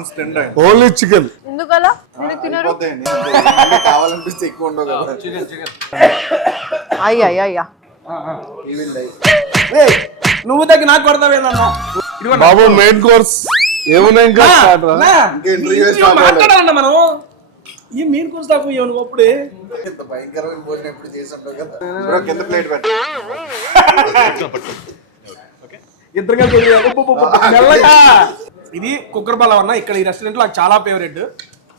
Prawns trend only chicken. ఎందుకలా మీరు తినరు? కావాలనిపిస్తే ఎక్కువ ఉండవు కదా. అయ్యా అయ్యా నువ్వు దగ్గర నాకు కొడతావేదన్నా బాబు మెయిన్ కోర్స్ ఏమున్నా ఇంకా మాట్లాడాలన్నా మనం ఈ మెయిన్ కోర్స్ దాకా నువ్వు అప్పుడే ఇంత భయంకరమైన భోజనం ఎప్పుడు చేసి ఉంటావు కదా. బ్రో కింద ప్లేట్ పెట్టు. ఇద్దరు కలిసి మెల్లగా. ఇది కుక్కర్ పలావ్ అన్న. ఇక్కడ ఈ రెస్టారెంట్ లో నాకు చాలా ఫేవరెట్.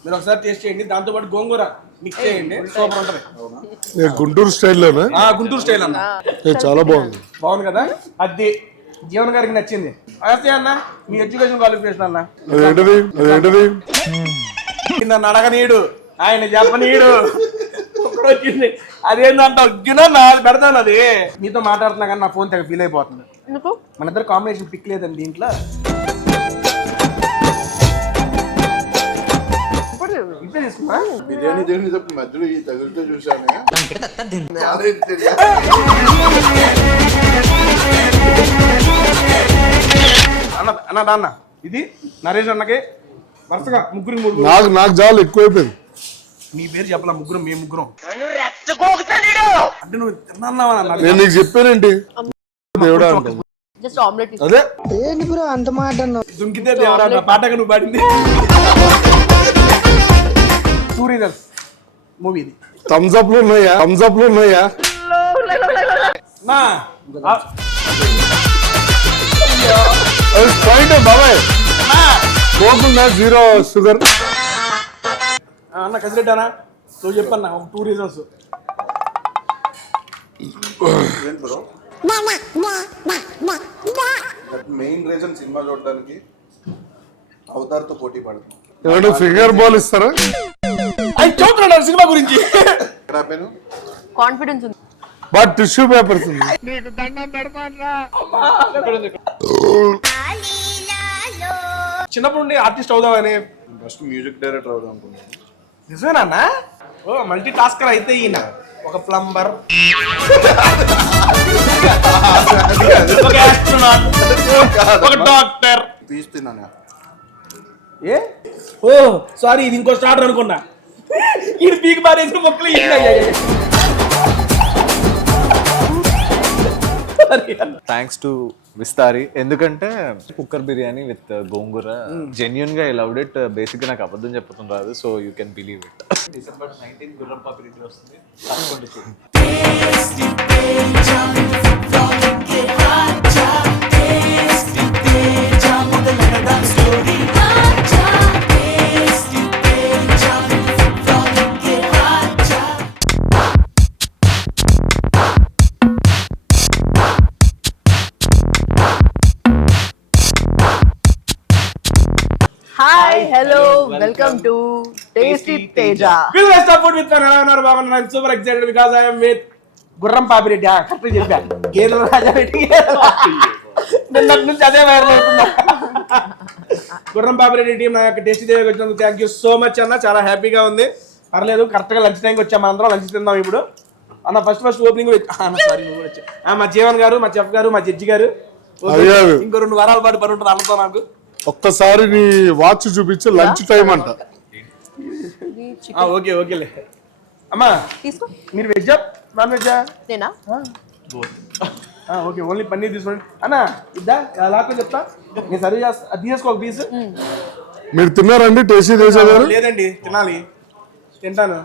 మీరు ఒకసారి టేస్ట్ చేయండి. దాంతో పాటు గోంగూర మిక్స్ చేయండి, సూపర్ ఉంటది. గుంటూరు స్టైల్లోనే. గుంటూరు స్టైల్ అన్న. చాలా బాగుంది. బాగుంది కదా. అది జీవన్ గారికి నచ్చింది. అయితే అన్న మీ ఎడ్యుకేషన్ క్వాలిఫికేషన్ అన్న అదేంటది నన్ను అడగనీయుడు, ఆయన చెప్పనీయుడు. వచ్చింది అదేంటంట పెడతాను. అది మీతో మాట్లాడుతున్నా కానీ నా ఫోన్ తెగ ఫీల్ అయిపోతుంది. మన ఇద్దరు కాంబినేషన్ పిక్ లేదండి దీంట్లో. ఇప్పుడే తీసుకున్నా బిర్యానీ తిని మధ్యలో ఈ తగులుతో చూసాను. అన్న అన్న ఇది నరేష్ అన్నకి వరుసగా ముగ్గురు నాకు చాలా ఎక్కువైపోయింది. నీ పేరు చెప్పలా, ముగ్గురం మేము ముగ్గురం. అంటే నువ్వు తిన్నా నేను నీకు చెప్పానండి దేవుడా జస్ట్ ఆమ్లెట్. అదే ఏంటి బ్రో అంత మాట అన్నావు? దుంకితే దేవరా పాటగా నువ్వు పాడింది. టూ రీజన్స్ మూవీ ఇది. థమ్స్ అప్ లో ఉన్నాయా? పాయింట్ బాబాయ్ పోకుండా 0 షుగర్ అన్న కసిరెడ్డానా నువ్వు చెప్పన్నా ఒక 2 రీజన్స్. మెయిన్ రీజన్ సినిమా చూడడానికి అవతార్తో పోటీ పడుతుంది. ఏమంటే ఫింగర్ బాల్ ఇస్తారా? ఆయన చూస్తున్నాడు సినిమా గురించి. కాన్ఫిడెన్స్ ఉంది. బట్ టిష్యూ పేపర్స్ ఉంది. చిన్నప్పుడు నుండి ఆర్టిస్ట్ అవుదామని ఫస్ట్ మ్యూజిక్ డైరెక్టర్ అవుదాం అనుకున్నాను. నిజమేనా? ఓ మల్టీ టాస్కర్ అయితే ఈయన ఒక ప్లంబర్, ఒక ఆస్ట్రోనాట్, ఒక డాక్టర్. తీస్తున్నాను. ఏ ఓ సారీ, ఇది ఇంకో స్టార్టర్ అనుకున్నా. ఇది పీక్ బారేసిన మొక్కలు. Thanks to Vistari. ఎందుకంటే cooker biryani with gongura genuine గా ఐ లవ్డ్ ఇట్. బేసిక్ గా నాకు అబద్ధం చెప్పడం రాదు, so you can believe it. December 19 Gurram Papi Reddy వస్తుంది. తప్పకుండా చూడండి. Hi hello welcome to tasty Teja. Super excited because I am with Gurram Papireddy. Correct చెప్పా. గేదెల రాజా రెడ్డి నిన్నటి నుంచి అదే వైరల్ అవుతుందా. గుర్రం పాపిరెడ్డి టీం నా యొక్క టేస్టీ తేజకి వచ్చినందుకు థ్యాంక్ యూ సో మచ్ అన్న. చాలా హ్యాపీగా ఉంది. పర్లేదు, కరెక్ట్గా లంచ్ టైంకి వచ్చాము. అందరం లంచ్ తిందాం ఇప్పుడు అన్న. ఫస్ట్ ఓపెనింగ్ సారీ నువ్వు వచ్చా. మా జీవన్ గారు, మా చెఫ్ గారు, మా జడ్జి గారు. ఇంకో 2 వారాల పాటు పని ఉంటుంది అన్నతో నాకు. ఒక్కసారి నీ వాచ్ చూపించి లంచ్ టైం అంట. ఓకే ఓకేలే అమ్మా. తీసుకో. మీరు వెజ్జా నాన్ వెజ్జా? నేనా? ఓకే ఓన్లీ పన్నీర్ తీసుకోండి అన్న. ఇద్దా లాక్లో చెప్తా, నేను సర్వ్ చేస్తా. అది తీసుకో ఒక పీస్. మీరు తిన్నారండి టేస్టీ తేజ గారు? లేదండి, తినాలి. తింటాను.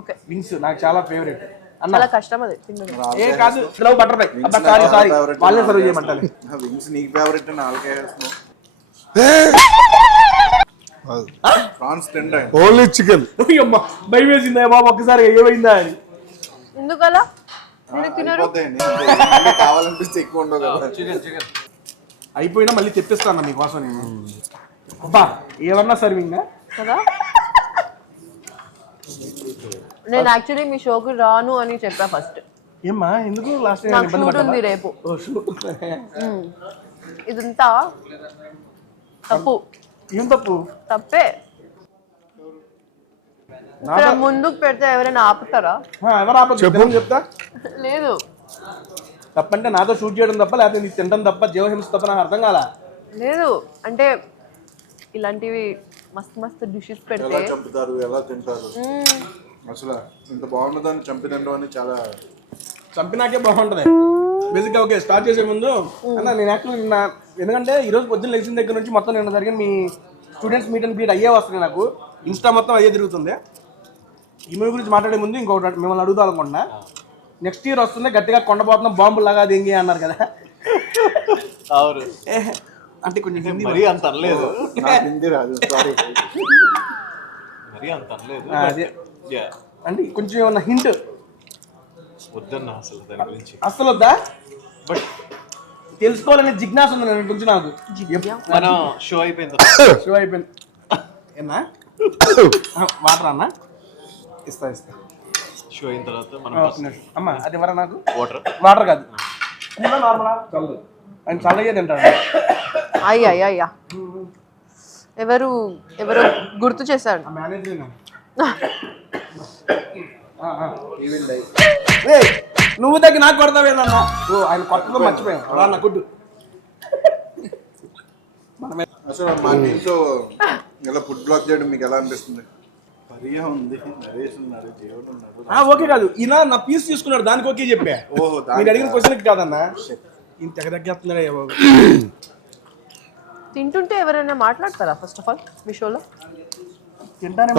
ఓకే. వింగ్స్ నాకు చాలా ఫేవరెట్ అన్న. చాలా కష్టం అది తిన్నది. ఏ కాదు, బటర్ ఫ్లై. సారీ వాళ్ళే సర్వ్ చేయమంటారు. వింగ్స్ నీకు ఫేవరెట్ నాలుగే వేస్తున్నావు. Prawns trend only chicken. అమ్మా భయం వేసిందా బాబు ఒక్కసారి ఏమైందా అని. ఎందుకలా మీరు తినరు? కావాలనిపిస్తే ఎక్కువ ఉండవు కదా. అయిపోయినా మళ్ళీ తెప్పిస్తాను మీకోసం నేను. అబ్బా ఏమన్నా సర్వింగ్ కదా. నేను యాక్చువల్లీ మీ షోకి రాను అని చెప్పా ఫస్ట్. ఏమ్మా ఎందుకు? లాస్ట్ నాకు షూట్ ఉంది రేపు. ఇదంతా తప్పు. ఏం తప్పు? తప్పే. ఇక్కడ ముందుకు పెడితే ఎవరైనా ఆపుతారా? ఎవరు ఆపదు చెప్తా. లేదు తప్పంటే నాతో షూట్ చేయడం తప్ప, లేకపోతే నీకు తినడం తప్ప, జీవహింస తప్ప నాకు అర్థం కాలా. లేదు అంటే ఇలాంటివి మస్తు మస్తు డిషెస్ ఎలా పెడితే చంపుతారు ఎలా తింటారు అసలు ఇంత బాగున్నదాన్ని చంపినండు అని చాలా చంపినాకే బాగుంటుంది బేసిక్గా. ఓకే, స్టార్ట్ చేసే ముందు అన్న నేను యాక్చువల్లీ ఎందుకంటే ఈరోజు పొద్దున్న లేచిన దగ్గర నుంచి మొత్తం నేను జరిగిన మీ స్టూడెంట్స్ మీట్ అండ్ గ్రీట్ అయ్యే వస్తున్నాయి నాకు. ఇన్స్టా మొత్తం అయ్యే తిరుగుతుంది. ఈ మూవీ గురించి మాట్లాడే ముందు ఇంకొకటి మిమ్మల్ని అడుగుదాం అనుకుంటున్నా. నెక్స్ట్ ఇయర్ వస్తుంది గట్టిగా కొండపోతున్నాం బాంబులు లాగా దెంగి అన్నారు కదా. అవును, అంటే కొంచెం హిందీ మరీ అంత అనలేదు, నాకు హిందీ రాదు సారీ. మరీ అంత అనలేదు. అదే అంటే కొంచెం ఏమన్నా హింట్ వద్దన్నా అసలు దాని గురించి. అస్సలు వద్దా? బట్ తెలుసుకోవాలనే జిజ్ఞాస ఉంది నేను కొంచెం నాకు. మనం షో అయిపోయింది, షో అయిపోయింది. ఏనా వాటర్ అన్న ఇస్తా. షో అయిన తర్వాత మనం అమ్మ అది ఎవరా నాకు? వాటర్ వాటర్ కాదు, నార్మలా చల్లదు. ఆయన చల్లగే తింటాడు. అయ్యా ఎవరు గుర్తు చేశాడు. మేనేజర్ ఈవిల్ నువ్వు దగ్గర నాకు కొడతావేనన్నా. ఓ ఆయన కొట్టడం మర్చిపోయాను రా నా గుడ్డు. అసలు మా టీంలో ఇలా ఫుడ్ బ్లాక్ చేయడం మీకు ఎలా అనిపిస్తుంది? మరియా ఉంది, నరేష్ ఉన్నారు, జీవన్ ఉన్నారు. ఓకే కాదు, ఈయన నా పీస్ తీసుకున్నాడు దానికి ఓకే చెప్పా. ఓహో, మీరు అడిగిన క్వశ్చన్కి కాదన్నా. ఈయన తెగ తగ్గేస్తున్నాడే బాబు. తింటుంటే ఎవరైనా మాట్లాడతారా ఫస్ట్ ఆఫ్ ఆల్ మీ షోలో? తింటానే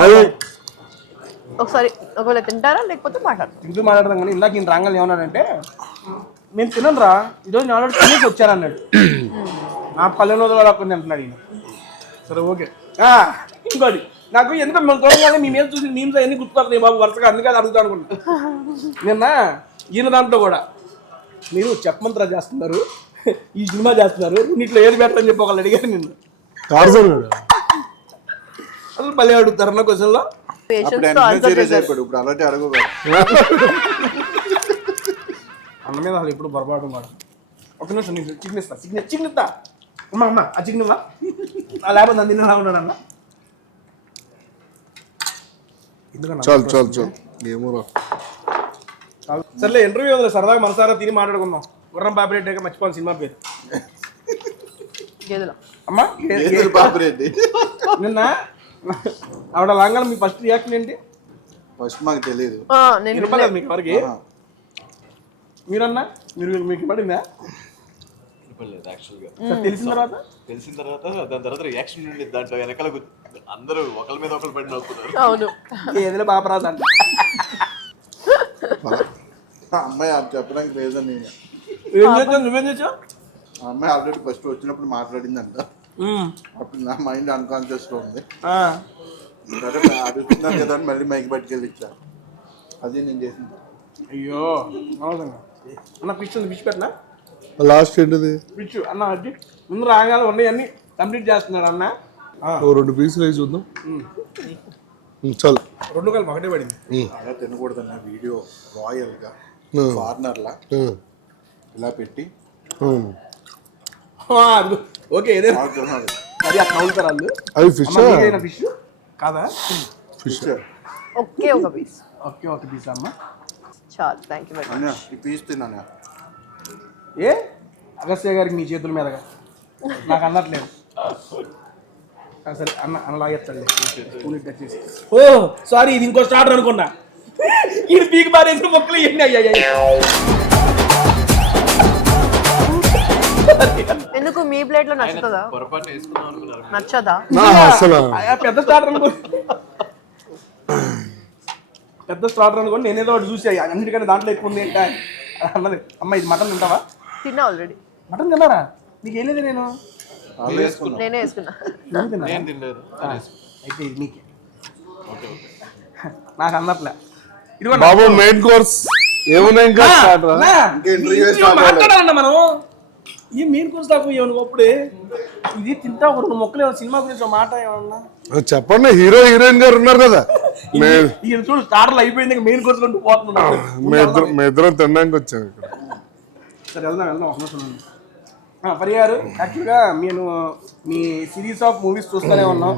ఒకసారి ఒకవేళ తింటారా లేకపోతే మాట్లాడతారు? తింటూ మాట్లాడదాం కానీ ఇందాక ఈయన రాంగల్ ఏమన్నాడంటే నేను తినను రా ఈరోజు నేను ఆల్రెడీ తినేసి వచ్చానన్నాడు. నా పల్లె రోజులు అక్కడ తింటున్నాడు ఈయన. సరే ఓకే. ఇంకోటి నాకు ఎందుకంటే మిమ్మల్ని చూడగానే మీ మీద చూసి మీమ్స్ అవన్నీ గుర్తుపడతాయి బాబు వరుసగా, అందుకే అడుగుతా అనుకుంటా. నిన్న ఈయన దాంట్లో కూడా మీరు చెప్పమంత్రా చేస్తున్నారు, ఈ సినిమా చేస్తున్నారు, రెండిట్లో ఏది బెటర్ అని చెప్పి ఒకళ్ళు అడిగారు నిన్ను. అసలు భలే అడుగుతారు అన్న క్వశ్చన్లో. ఇప్పుడు అలాంటి అడుగు అన్న మీద అసలు ఎప్పుడు పొరపాటు మాట. ఒక నిమిషం నీకు చికెన్ ఇస్తా, చికెన్ ఇస్తా. అమ్మ ఆ చికెన్ ఇవ్వా, లేకపోతే నన్ను తిన్నా ఉన్నాడు అన్న. చాలు ఏమో సర్లే ఇంటర్వ్యూ వదిలే, సరదాగా మనసారా తిని మాట్లాడుకుందాం. గుర్రం పాపిరెడ్డి మర్చిపోను సినిమా పేరు. అమ్మా పాపిరెడ్డి నిన్న ఆవిడ లాంగాల మీ ఫస్ట్ రియాక్షన్ ఏంటి? ఫస్ట్ మాకు తెలియదు. ఇవ్వలేదు మీకు ఎవరికి? మీరన్నా మీకు పడిందా? తెలిసిన తర్వాత దాని తర్వాత రియాక్షన్ ఉండి దాంట్లో వెనకాల అందరూ ఒకరి మీద ఒకరు పడి నవ్వుతున్నారు. అవును, ఏదైనా బాపరాదు అంట. అమ్మాయి అది చెప్పడానికి రీజన్ నువ్వేం చేసావు? ఆ అమ్మాయి ఆల్రెడీ ఫస్ట్ వచ్చినప్పుడు మాట్లాడిందంట. అప్పుడు నా మైండ్ అన్కాన్షియస్ లో ఉంది. అడుగుతున్నాను కదా అని మళ్ళీ మైక్ పట్టుకెళ్ళి ఇచ్చా. అది నేను చేసింది. అయ్యో అన్న ఫిష్ ఉంది, ఫిష్ పెట్టినా లాస్ట్ ఏంటిది? ఫిష్ అన్న అది ముందు రాగానే ఉన్నాయి అన్ని కంప్లీట్ చేస్తున్నాడు అన్న. 2 పీసులు వేసి చూద్దాం. చాలు, 2 కలిపి ఒకటే పడింది. అలా తినకూడదన్న వీడియో రాయల్ గా ఫార్నర్ లా ఇలా పెట్టి ఓకే ఏదైనా అది అట్లా నవ్వుతారు వాళ్ళు. అది ఫిష్ ఫిష్ కాదా? ఫిష్ ఒకే ఒక పీస్. ఓకే ఒక పీస్ అమ్మ చాలు, థ్యాంక్ యూ వెరీ మచ్. ఈ పీస్ తిన్నాను. ఏ అగస్త్య గారికి మీ చేతుల మీదగా నాకు అన్నట్లేదు. సరే అన్న అన్నలాగేస్తాడు. ఓ సారీ, ఇది ఇంకో స్టార్టర్ అనుకున్నా. ఇది పీక్ బారేసిన మొక్కలు ఎన్ని అయ్యాయి. ఎందుకు మీ ప్లేట్ లో నచ్చుతుందా? పొరపాటు వేసుకుందాం అనుకున్నారు. నచ్చదా? అసలు పెద్ద స్టార్టర్ అనుకో, పెద్ద స్టార్టర్ అనుకోండి. నేనేదో ఒకటి చూసి అన్నిటికంటే దాంట్లో ఎక్కువ ఉంది ఏంటా అన్నది. అమ్మ ఇది మటన్ తింటావా? తిన్నా ఆల్రెడీ. మటన్ తిన్నారా? నీకు ఏం లేదు. నేను నేనే వేసుకున్నా. నేను తినలేదు. అయితే ఇది నీకే, నాకు అన్నట్లే. బాబు మెయిన్ కోర్స్ ఏమున్నా ఇంకా మాట్లాడాలన్నా మనం ఈ మెయిన్ కోర్స్ దాకా ఏమనుకోప్పుడే ఇది తింటా. ఒక 2 మొక్కలు సినిమా గురించి ఒక మాట ఏమన్నా చెప్పండి. హీరో హీరోయిన్ గారు ఉన్నారు కదా, ఈయన చూడు స్టార్టర్లు అయిపోయింది, మెయిన్ కోర్స్ కొంటూ పోతున్నాడు. మీ ఇద్దరం తినడానికి వచ్చాము ఇక్కడ. సరే వెళ్దాం ఒక నిమిషం. పరిగారు యాక్చువల్గా నేను మీ సిరీస్ ఆఫ్ మూవీస్ చూస్తూనే ఉన్నాం.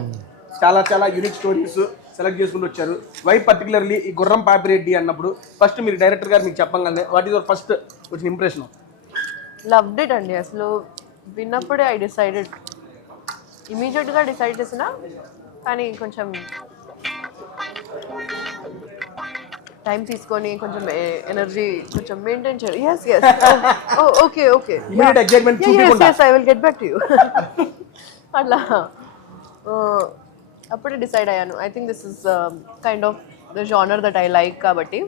చాలా యూనిక్ స్టోరీస్ సెలెక్ట్ చేసుకుంటూ వచ్చారు. వై పర్టికులర్లీ ఈ గుర్రం పాపిరెడ్డి అన్నప్పుడు ఫస్ట్ మీరు డైరెక్టర్ గారు మీకు చెప్పగానే వాట్ ఈస్ యువర్ ఫస్ట్ వచ్చిన ఇంప్రెషన్? లవ్డ్ ఇట్ అండి. అసలు విన్నప్పుడే ఐ డిసైడెడ్ ఇమీడియట్గా డిసైడ్ చేసిన, కానీ కొంచెం టైం తీసుకొని కొంచెం ఎనర్జీ కొంచెం మెయింటైన్ చేయాలి. Yes yes okay okay Immediate excitement చూపించకుండా. I will get back to you అట్లా అప్పుడే డిసైడ్ అయ్యాను. I think this is kind of the genre that I like, కాబట్టి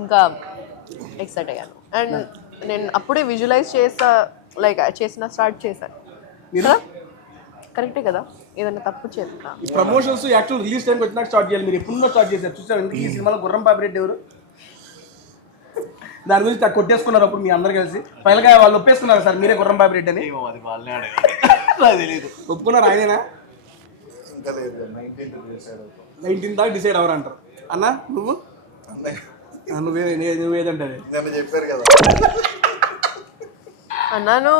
ఇంకా ఎక్సైట్ అయ్యాను. అండ్ నేను అప్పుడే విజువలైజ్ స్టార్ట్ చేశాను. మీరు కరెక్టే కదా, ఏదైనా తప్పు చేస్తా. ఈ ప్రమోషన్స్ యాక్చువల్ రిలీజ్ టైంకి వచ్చినాక స్టార్ట్ చేయాలి. మీరు ఎప్పుడున్నో స్టార్ట్ చేశారు చూసారు. ఎందుకు ఈ సినిమాలో గుర్రం పాపిరెడ్డి ఎవరు దాని గురించి కొట్టేసుకున్నారు అప్పుడు మీ అందరు కలిసి. ఫైనల్గా వాళ్ళు ఒప్పేసుకున్నారు సార్ మీరే గుర్రం పాపిరెడ్డి అని. అది వాళ్ళనే అడగాలి, తెలియదు. ఒప్పుకున్నారు ఆయనేనా? ఇంకా లేదు, 19th డిసైడ్ అవుతాం. 19 దాకా డిసైడ్ అవ్వరు అంటారు. అన్న నువ్వు నువ్వేదంటే నేను చెప్పారు కదా, అన్నాను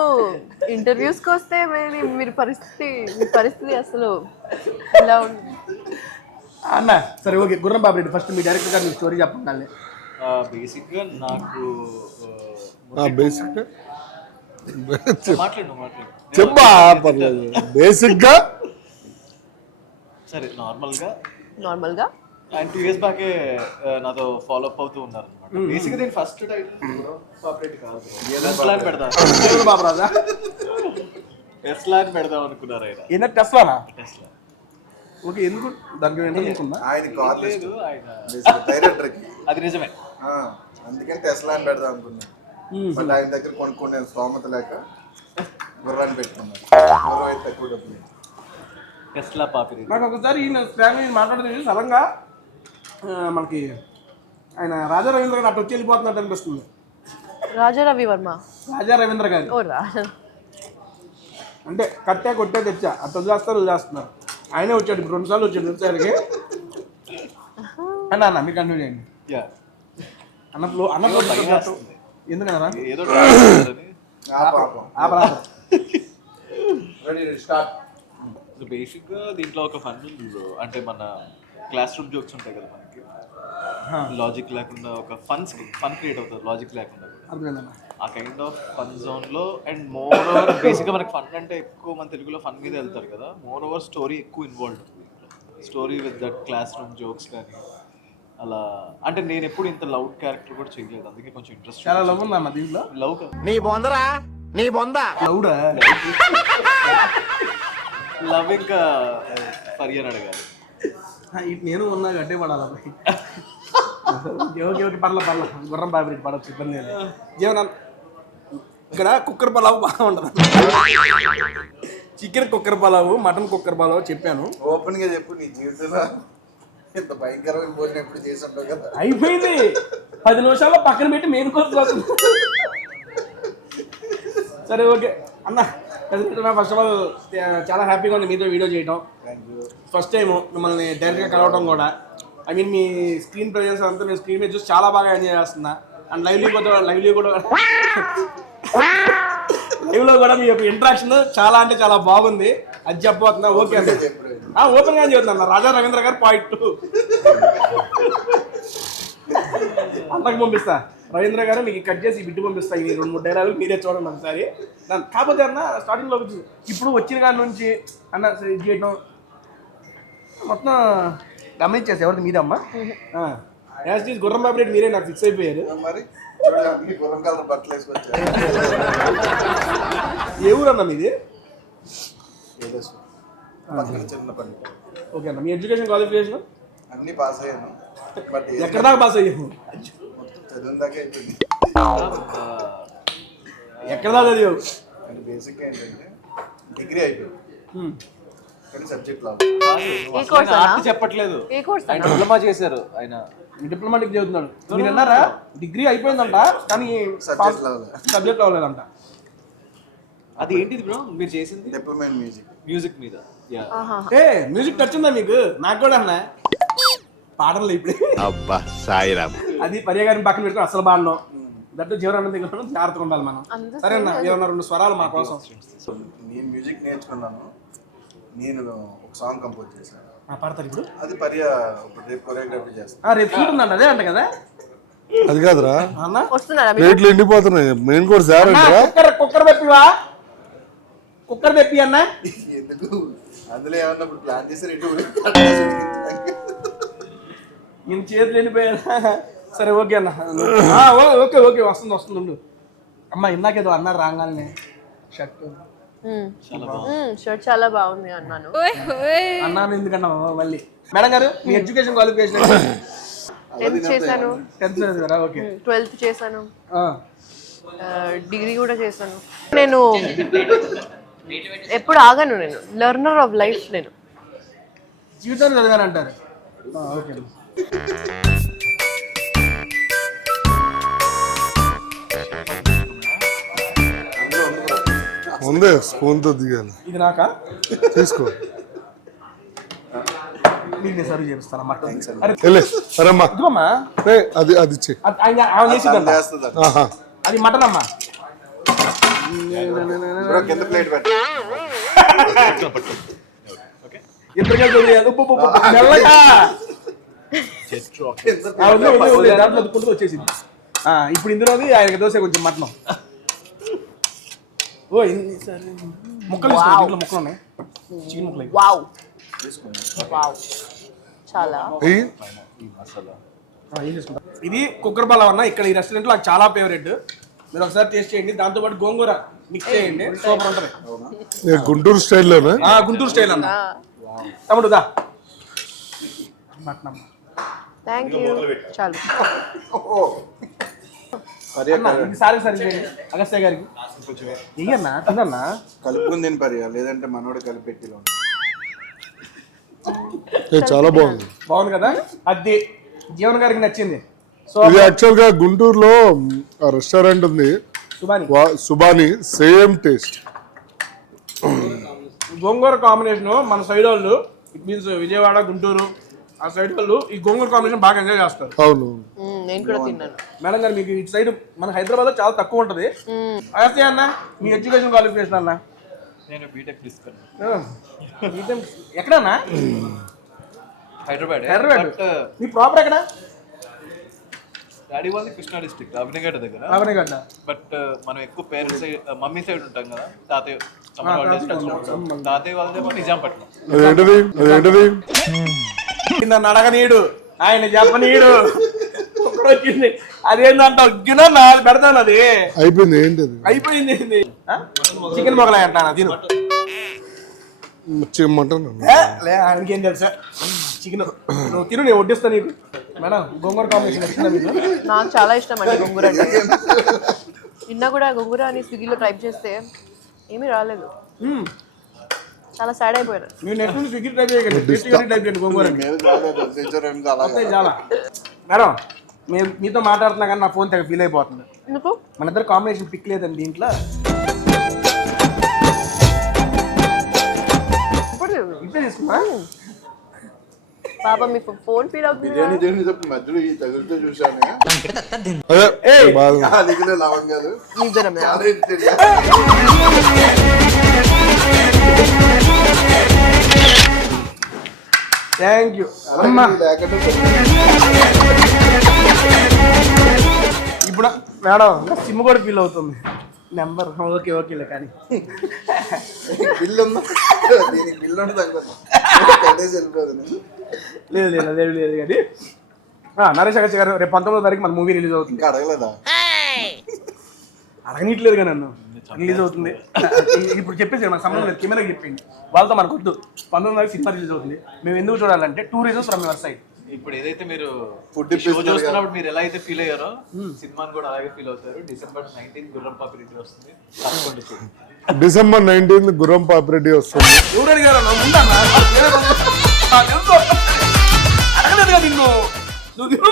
ఇంటర్వ్యూస్కి వస్తే మీ పరిస్థితి అసలు ఎలా ఉంది అన్న. సరే ఓకే, గుర్రం పాపిరెడ్డి ఫస్ట్ మీ డైరెక్టర్ గారు మీ స్టోరీ చెప్పండి. బేసిక్గా నాకు బేసిక్ మాట్లాడు చెప్పా పర్లేదు. బేసిక్ గా సరే నార్మల్గా ఆయన 2 years బ్యాకే నాతో ఫాలో అప్ అవుతూ ఉన్నారు అనమాట. బేసిక్గా నేను ఫస్ట్ టైటిల్ పాపరేట్ కాదు, టెస్లా అని పెడదాం బాబరాజా టెస్లా అని పెడదాం అనుకున్నారు ఆయన. ఏంటంటే టెస్లానా? టెస్లా ఓకే, ఎందుకు దానికి ఎందుకుందా? ఆయన కార్ లేదు ఆయన, డైరెక్టర్కి అది నిజమే. అందుకని టెస్లా అని పెడదాం అనుకున్నాను. బట్ ఆయన దగ్గర కొనుక్కునే స్తోమత లేక గుర్రాన్ని పెట్టుకున్నాను. గుర్రం అయితే తక్కువ డబ్బులు. టెస్లా పాపిరి నాకు ఒకసారి ఈయన ఫ్యామిలీ మాట్లాడుతుంది సడన్గా మనకి ఆయన రాజా రవీంద్ర గారు అటు వచ్చి వెళ్ళిపోతున్నట్టు అనిపిస్తుంది. రాజా రవి వర్మ, రాజా రవీంద్ర గారు ఓ రాజా, అంటే కట్టే కొట్టే తెచ్చా అటు వదిలేస్తున్నారు. ఆయనే వచ్చాడు, ఇప్పుడు 2 సార్లు వచ్చాడు వచ్చేసరికి. అన్న మీరు కంటిన్యూ చేయండి. అన్నప్పుడు ఎందుకన్నా ఏదో try చేస్తారని. సో బేసిక్గా దీంట్లో ఒక ఫన్ ఉంది బ్రో. అంటే మన క్లాస్ రూమ్ జోక్స్ ఉంటాయి కదా మనకి, లాజిక్ లేకుండా ఒక ఫన్ క్రియేట్ అవుతుంది లాజిక్ లేకుండా కూడా. అర్థమైందన్న. ఆ కైండ్ ఆఫ్ ఫన్ జోన్లో అండ్ మోర్ ఓవర్ బేసిక్గా మనకి ఫన్ అంటే ఎక్కువ మన తెలుగులో ఫన్ మీద వెళ్తారు కదా, మోర్ ఓవర్ స్టోరీ ఎక్కువ ఇన్వాల్వ్ ఉంది. Story with that class room jokes కానీ అలా. అంటే నేను ఎప్పుడు ఇంత లవ్ క్యారెక్టర్ కూడా చేయలేదు, అందుకే కొంచెం ఇంట్రెస్ట్. చాలా లవ్ ఉందన్న దీంట్లో. లవ్ నీ బొందరా నీ బొంద లవ్డా లవ్ ఇంకా పర్యన్ అడగాలి. నేను ఉన్నా గట్టే పడాలి. ఓకే ఓకే పర్ల గుర్రం పాపిరెడ్డి పడవచ్చు, ఇబ్బంది లేదు. ఏమన్నా ఇక్కడ కుక్కర్ పలావు బాగా ఉండదు. Chicken cooker pulao, mutton cooker pulao చెప్పాను. ఓపెన్ గా చెప్పు, నీ జీవితంలో ఇంత భయంకరమైన భోజనం ఎప్పుడు చేసి ఉంటావు కదా. అయిపోయింది, 10 నిమిషాల్లో పక్కన పెట్టి మెయిన్ కోర్స్ వస్తుంది. సరే ఓకే అన్న, ఫస్ట్ ఆఫ్ ఆల్ చాలా హ్యాపీగా ఉంది మీతో వీడియో చేయడం. ఫస్ట్ టైం మిమ్మల్ని డైరెక్ట్గా కలవడం కూడా. I mean me screen presence అంతా నేను స్క్రీన్ మీద చూసి చాలా బాగా ఎంజాయ్ చేస్తున్నా. అండ్ లైవ్లో కూడా మీ యొక్క ఇంట్రాక్షన్ చాలా అంటే చాలా బాగుంది. అది చెప్పబోతున్నా. ఓకే అండి, ఓపెన్గా చెబుతున్నా. రాజా రవీంద్ర గారు .2 అంతకు పంపిస్తా. రవీంద్ర గారు మీకు కట్ చేసి బిట్టు పంపిస్తా. ఈ 2-3 డైలాగులు మీరే చూడండి ఒకసారి. కాకపోతే అన్న స్టార్టింగ్లో ఇప్పుడు వచ్చిన కాడి నుంచి అన్న చేయడం మొత్తం గమనించేసి ఎవరిది మీదమ్మా? యాజ్ ఈజ్ గుర్రం పాపిరెడ్డి మీరే నాకు ఫిక్స్ అయిపోయారు. మరి చూడడానికి గుర్రం కలర్ బట్టలు వేసుకొచ్చారు. ఏ ఊరన్నా మీది? పక్కన చిన్న పని. ఓకే అన్న, మీ ఎడ్యుకేషన్ క్వాలిఫికేషన్ అన్ని పాస్ అయ్యాను, బట్ ఎక్కడ దాకా పాస్ అయ్యాము? చదివిన దాకా అయిపోయింది. ఎక్కడ దాకా చదివావు? అంటే బేసిక్గా ఏంటంటే డిగ్రీ అయిపోయింది, కానీ సబ్జెక్ట్ లాగా ఏ కోర్స్ అన్నా? ఆర్ట్ చెప్పట్లేదు, ఏ కోర్స్ ఆయన డిప్లొమా చేశారు. ఆయన డిప్లొమాటిక్ చదువుతున్నాడు. మీరు అన్నారా డిగ్రీ అయిపోయిందంట కానీ సబ్జెక్ట్ అవ్వలేదంట. అది ఏంటిది బ్రో మీరు చేసింది? డిప్లొమా ఇన్ మ్యూజిక్ మీద. ఏ మ్యూజిక్ నచ్చిందా మీకు? నాకు కూడా అన్నా పాటలు ఇప్పుడు అబ్బా సాయిరామ్. అది పర్యాగారిని పక్కన పెట్టుకుని అసలు పాడను. దట్టు జీవనానంద దగ్గర జాగ్రత్తగా ఉండాలి మనం. సరే అన్న, ఏమన్నా 2 స్వరాలు మా కోసం. నేను మ్యూజిక్ నేర్చుకున్నాను. నేను ఒక సాంగ్ కంపోజ్ చేశాను. పాడతారు ఇప్పుడు? అది రేపు కొరియోగ్రఫీ చేస్తాను. రేపు షూట్ ఉందండి, అదే అంట కదా? అది కాదురా, వస్తున్నారా ప్లేట్లు ఎండిపోతున్నాయి. మెయిన్ కోర్స్ కుక్కర్ పెట్టివా? కుక్కర్ తెప్పి అన్న. ఎందుకు అందులో ఏమన్నా ఇప్పుడు ప్లాన్ చేశారు ఇటు నేను చేతులు వెళ్ళిపోయా. సరే ఓకే అన్న. ఓకే ఓకే వస్తుంది ఉండు. అమ్మ ఇందాకేదో అన్నారు రాగానే షర్ట్ షర్ట్ చాలా బాగుంది అన్నాను. అన్నాను ఎందుకన్నా మళ్ళీ. మేడం గారు మీ ఎడ్యుకేషన్ క్వాలిఫికేషన్ 10th చేశాను, 10th చదివారా? ఓకే. 12th చేశాను, డిగ్రీ కూడా చేశాను. నేను ఎప్పుడు ఆగను, నేను లెర్నర్ ఆఫ్ లైఫ్. నేను జీవితాన్ని చదివానంటారు. ఓకే. ముందే స్పూన్ తో దిగాలి. ఇది నాకా? తీసుకో. నేను సర్వ్ చేపిస్తాను మటన్. అరే అరేమ్మా ఇదిగోమ్మా. అది అది ఇచ్చే. ఆమె చేసిందంట. ఆహా అది మటన్ అమ్మా. కింద ప్లేట్ పెట్టు. ఇద్దరు మెల్లగా దాంట్లో అదుకుంటూ వచ్చేసింది. ఇప్పుడు ఇందులోది ఆయనకి దోశ కొంచెం మటన్. ఓ ముక్కలు ముక్కలు ఉన్నాయి, చికెన్ ముక్కలు. వావ్ వావ్ చాలా. ఇది కుక్కర్ బాలా అన్న. ఇక్కడ ఈ రెస్టారెంట్ లో నాకు చాలా ఫేవరెట్. మీరు ఒకసారి టేస్ట్ చేయండి. దాంతో పాటు గోంగూర మిక్స్ చేయండి, సూపర్ ఉంటది. గుంటూరు స్టైల్లోనే. గుంటూరు స్టైల్ అన్న. తమ్ముడు దా. Thank you. చాలు. సారీ అగస్త్య గారికి ఇయ్యన్నా తినన్నా. కలుపుకుని తిని పర్యా, లేదంటే మనోడు కలిపి పెట్టి చాలా బాగుంది. బాగుంది కదా. అది జీవన్ గారికి నచ్చింది. సో ఇది యాక్చువల్ గా గుంటూరులో రెస్టారెంట్ ఉంది, Subani. Same taste. Gongura combination మన సైడ్ వాళ్ళు, ఇట్ మీన్స్ విజయవాడ గుంటూరు ఆ సైడ్ వాళ్ళు ఈ గోంగూర కాంబినేషన్ బాగా ఎంజాయ్ చేస్తారు. అవును, నేను కూడా తిన్నాను. మేడం గారు మీకు ఇటు సైడ్ మన హైదరాబాద్ లో చాలా తక్కువ ఉంటది. అగస్త్య అన్న మీ ఎడ్యుకేషన్ క్వాలిఫికేషన్ అన్న? నేను బీటెక్ తీసుకున్నాను. ఎక్కడన్నా? హైదరాబాద్. మీ ప్రాపర్ ఎక్కడ? డాడీ వాళ్ళది కృష్ణా డిస్ట్రిక్ట్, అవనిగడ్డ దగ్గర. అవనిగడ్డ. బట్ మనం ఎక్కువ పేరెంట్స్ సైడ్, మమ్మీ సైడ్ ఉంటాం కదా. తాతయ్య తాతయ్య వాళ్ళదేమో నిజాంపట్నం. నన్ను అడగనీయుడు, ఆయన చెప్పనీయుడు. వచ్చింది అదేంటంట గిన నాది పెడతాను. అది అయిపోయింది. ఏంటి అయిపోయింది? చికెన్ మొగలాయి అంటాను. తిను. మటన్ లే ఆయనకేం తెలుసా చికెన్. నువ్వు తిను, నేను వడ్డిస్తాను నీకు. మేడం గోంగూర కాంబినేషన్ వచ్చిందా మీకు? నాకు చాలా ఇష్టం అండి గోంగూర అంటే. నిన్న కూడా గోంగూర అని స్విగ్గీలో టైప్ చేస్తే ఏమీ రాలేదు, చాలా సాడ్ అయిపోయాను. మీరు నెక్స్ట్ నుంచి స్విగ్గీ టైప్ చేయకండి, టైప్ చేయండి గోంగూర. చాలా మేడం మీతో మాట్లాడుతున్నా కానీ నా ఫోన్ తెగ ఫీల్ అయిపోతుంది. ఎందుకు? మన ఇద్దరు కాంబినేషన్ పిక్ లేదండి దీంట్లో. ఇప్పుడే తీసుకున్నా పాప మీ ఫోన్ ఫీల్ అవుతుంది. మధ్యలో ఈ తగులుతో చూసాను. లవంగాలు నిజమే. Thank you. ఇప్పుడు మేడం సిమ్ కూడా ఫీల్ అవుతుంది. నెంబర్ ఓకే ఓకేలే కానీ బిల్లు ఉందా? దీనికి బిల్లు ఉండదు. లేదు లేదు లేదు లేదు కానీ నరేష్ అగస్త్య గారు రేపు 19వ తారీఖు మన మూవీ రిలీజ్ అవుతుంది. ఇంకా అడగలేదా? అడగనీయట్లేదుగా నన్ను. రిలీజ్ అవుతుంది ఇప్పుడు చెప్పేసి నాకు సంబంధం లేదు. కెమెరాకి చెప్పింది వాళ్ళతో మనకు వద్దు. 19వ తారీఖు సినిమా రిలీజ్ అవుతుంది. మేము ఎందుకు చూడాలంటే 2 రీజన్స్ ఫ్రమ్ యువర్ సైడ్. ఇప్పుడు ఏదైతే మీరు ఫుడ్ చూస్తున్నప్పుడు మీరు ఎలా అయితే ఫీల్ అయ్యారో సినిమాని కూడా అలాగే ఫీల్ అవుతారు. December 19 గుర్రం పాపిరెడ్డి వస్తుంది, తప్పకుండా చూడండి. December 19 గుర్రం పాపిరెడ్డి వస్తుంది. ఎవరు అడిగారు? అడగలేదుగా నిన్ను. నువ్వు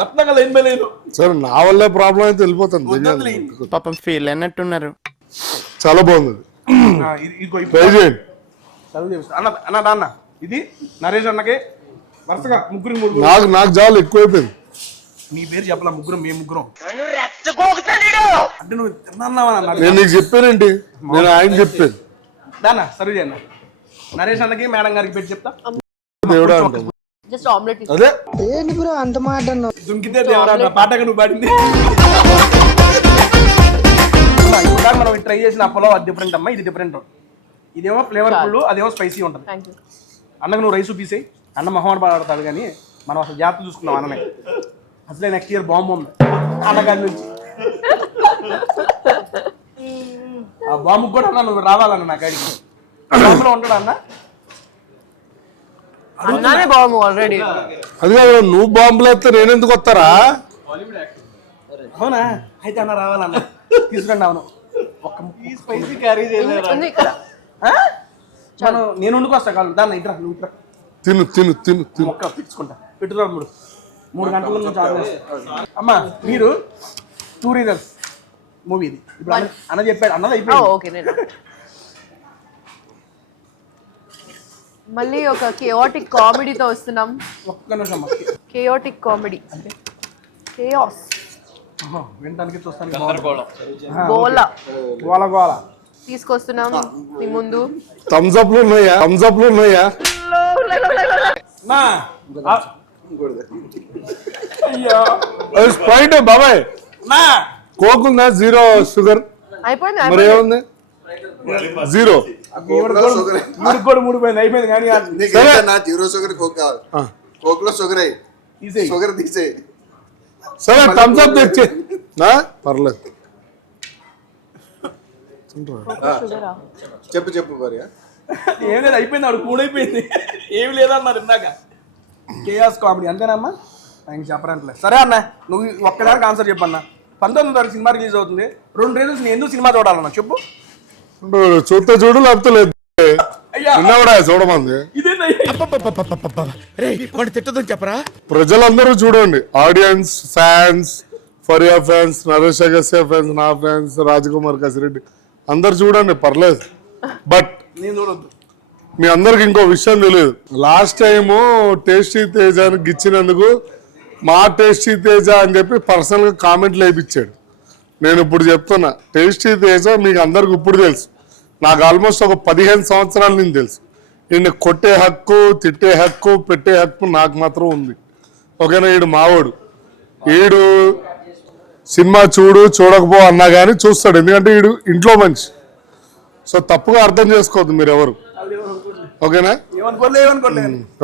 రత్నంగా ఏం లేదు. సరే నా వల్లే ప్రాబ్లం అయితే వెళ్ళిపోతాను. పాపం ఫీల్ అయినట్టున్నారు. చాలా బాగుంది. ట్రై చేయండి. అన్న అన్న ఇది నరేష్ అన్నకి వరుసగా ముగ్గురు. నాకు చాలా ఎక్కువైపోయింది. నీ పేరు చెప్పాల ముగ్గురం, మేము ముగ్గురం అంటే నువ్వు తిన్నావా? నేను నీకు చెప్పానండి, నేను ఆయన చెప్పాను. దానా సర్వ్ చేయన్న. నరేష్ అన్నకి మేడం గారికి పెట్టి చెప్తా. దేవుడా అంటాను. Just omelette. అదే ఏంటి బ్రో అంత మాట దుంకితే దేవరా పాటగా నువ్వు పాడింది. ఇందాక మనం ట్రై చేసిన పులావ్ అది డిఫరెంట్ అమ్మా, ఇది డిఫరెంట్. ఇదేమో ఫ్లేవర్ఫుల్, అదేమో స్పైసీ ఉంటుంది. Thank you. అన్నకు నువ్వు రైస్ పీసేయి, అన్న మొహమాట పడతాడు. కానీ మనం అసలు జాగ్రత్త చూసుకున్నాం అన్ననే. అసలే నెక్స్ట్ ఇయర్ బాంబు ఉంది అన్నగారి నుంచి. ఆ బాంబుకి కూడా అన్న నువ్వు రావాలన్న నా కాడికి. బాంబులో ఉంటాడు అన్న. అన్నానే బాగుంది ఆల్రెడీ. అది కాదు, నువ్వు బాంబులు వేస్తే నేను ఎందుకు వస్తారా? అవునా? అయితే అన్న రావాలన్న, తీసుకురండి. అవును, ఒక్క స్పైసీ క్యారీ చేయలేరా? ఉంది ఇక్కడ. నేను వండుకొస్తా కాదు, దాన్ని ఇట్రా, నువ్వు ఇట్రా. తిను తిను తిను తిను. మొక్క పిచ్చుకుంటా పెట్టురా. 3 గంటల నుంచి అమ్మా. మీరు 2 రీజన్స్ మూవీ ఇది. ఇప్పుడు అన్న చెప్పాడు, అన్నది అయిపోయింది. ఓకే, నేను మళ్ళీ ఒక కేయాటిక్ కామెడీతో వస్తున్నాం. ఒక్క నిమిషం అమ్మా. కేయాటిక్ కామెడీ అంటే కేయాస్, వినడానికి చూస్తాను. గోల గోల గోల తీసుకొస్తున్నాం మీ ముందు. థమ్స్ అప్లు ఉన్నాయా? థమ్స్ అప్లు ఉన్నాయా? స్ప్రైట్ బాబాయ్, కోక్ ఉందా? 0 షుగర్. అయిపోయింది. మరి ఏముంది? 0. మూడిపోయింది, అయిపోయింది. కానీ నా 0 షుగర్ కోక్ కావాలి. కోక్ లో షుగర్ అయ్యి షుగర్ తీసేయి. సరే థమ్స్ అప్ తెచ్చి. పర్లేదు. చెప్పు చెప్పు భార్య. ఏం లేదు, అయిపోయింది. ఆవిడ కూడైపోయింది. ఏమి లేదన్నారు ఇందాక. కేయాస్ కామెడీ అంతేనమ్మా? ఇంక చెప్పరంటలేదు. సరే అన్న, నువ్వు ఒక్కదానికి ఆన్సర్ చెప్పన్నా. 19వ తారీఖు సినిమా రిలీజ్ అవుతుంది. 2 రీజన్స్ నేను ఎందుకు సినిమా చూడాలన్నా చెప్పు. చూస్తే చూడు, లేకపోతే లేదు. కూడా చూడమంది. చెప్పరా? ప్రజలందరూ చూడండి, audience, fans, Faria fans, Naresh Agastya fans, నా ఫ్యాన్స్, రాజకుమార్ కసిరెడ్డి అందరు చూడండి, పర్లేదు. బట్ నేను చూడొద్దు. మీ అందరికి ఇంకో విషయం తెలియదు. లాస్ట్ టైము టేస్టీ తేజ అని గిచ్చినందుకు మా టేస్టీ తేజ అని చెప్పి పర్సనల్గా కామెంట్లు వేయించాడు. నేను ఇప్పుడు చెప్తున్నా, టేస్టీ తేజ మీకు అందరికి ఇప్పుడు తెలుసు. నాకు ఆల్మోస్ట్ ఒక 15 సంవత్సరాల నుంచి తెలుసు. ఈయన కొట్టే హక్కు, తిట్టే హక్కు, పెట్టే హక్కు నాకు మాత్రం ఉంది. ఓకేనా? ఈడు మావాడు. ఈడు సినిమా చూడు చూడకపో అన్నా కానీ చూస్తాడు, ఎందుకంటే ఈడు ఇంట్లో మనిషి. సో తప్పుగా అర్థం చేసుకోవద్దు మీరు ఎవరు. ఓకేనా? ఏమనుకోలేదు.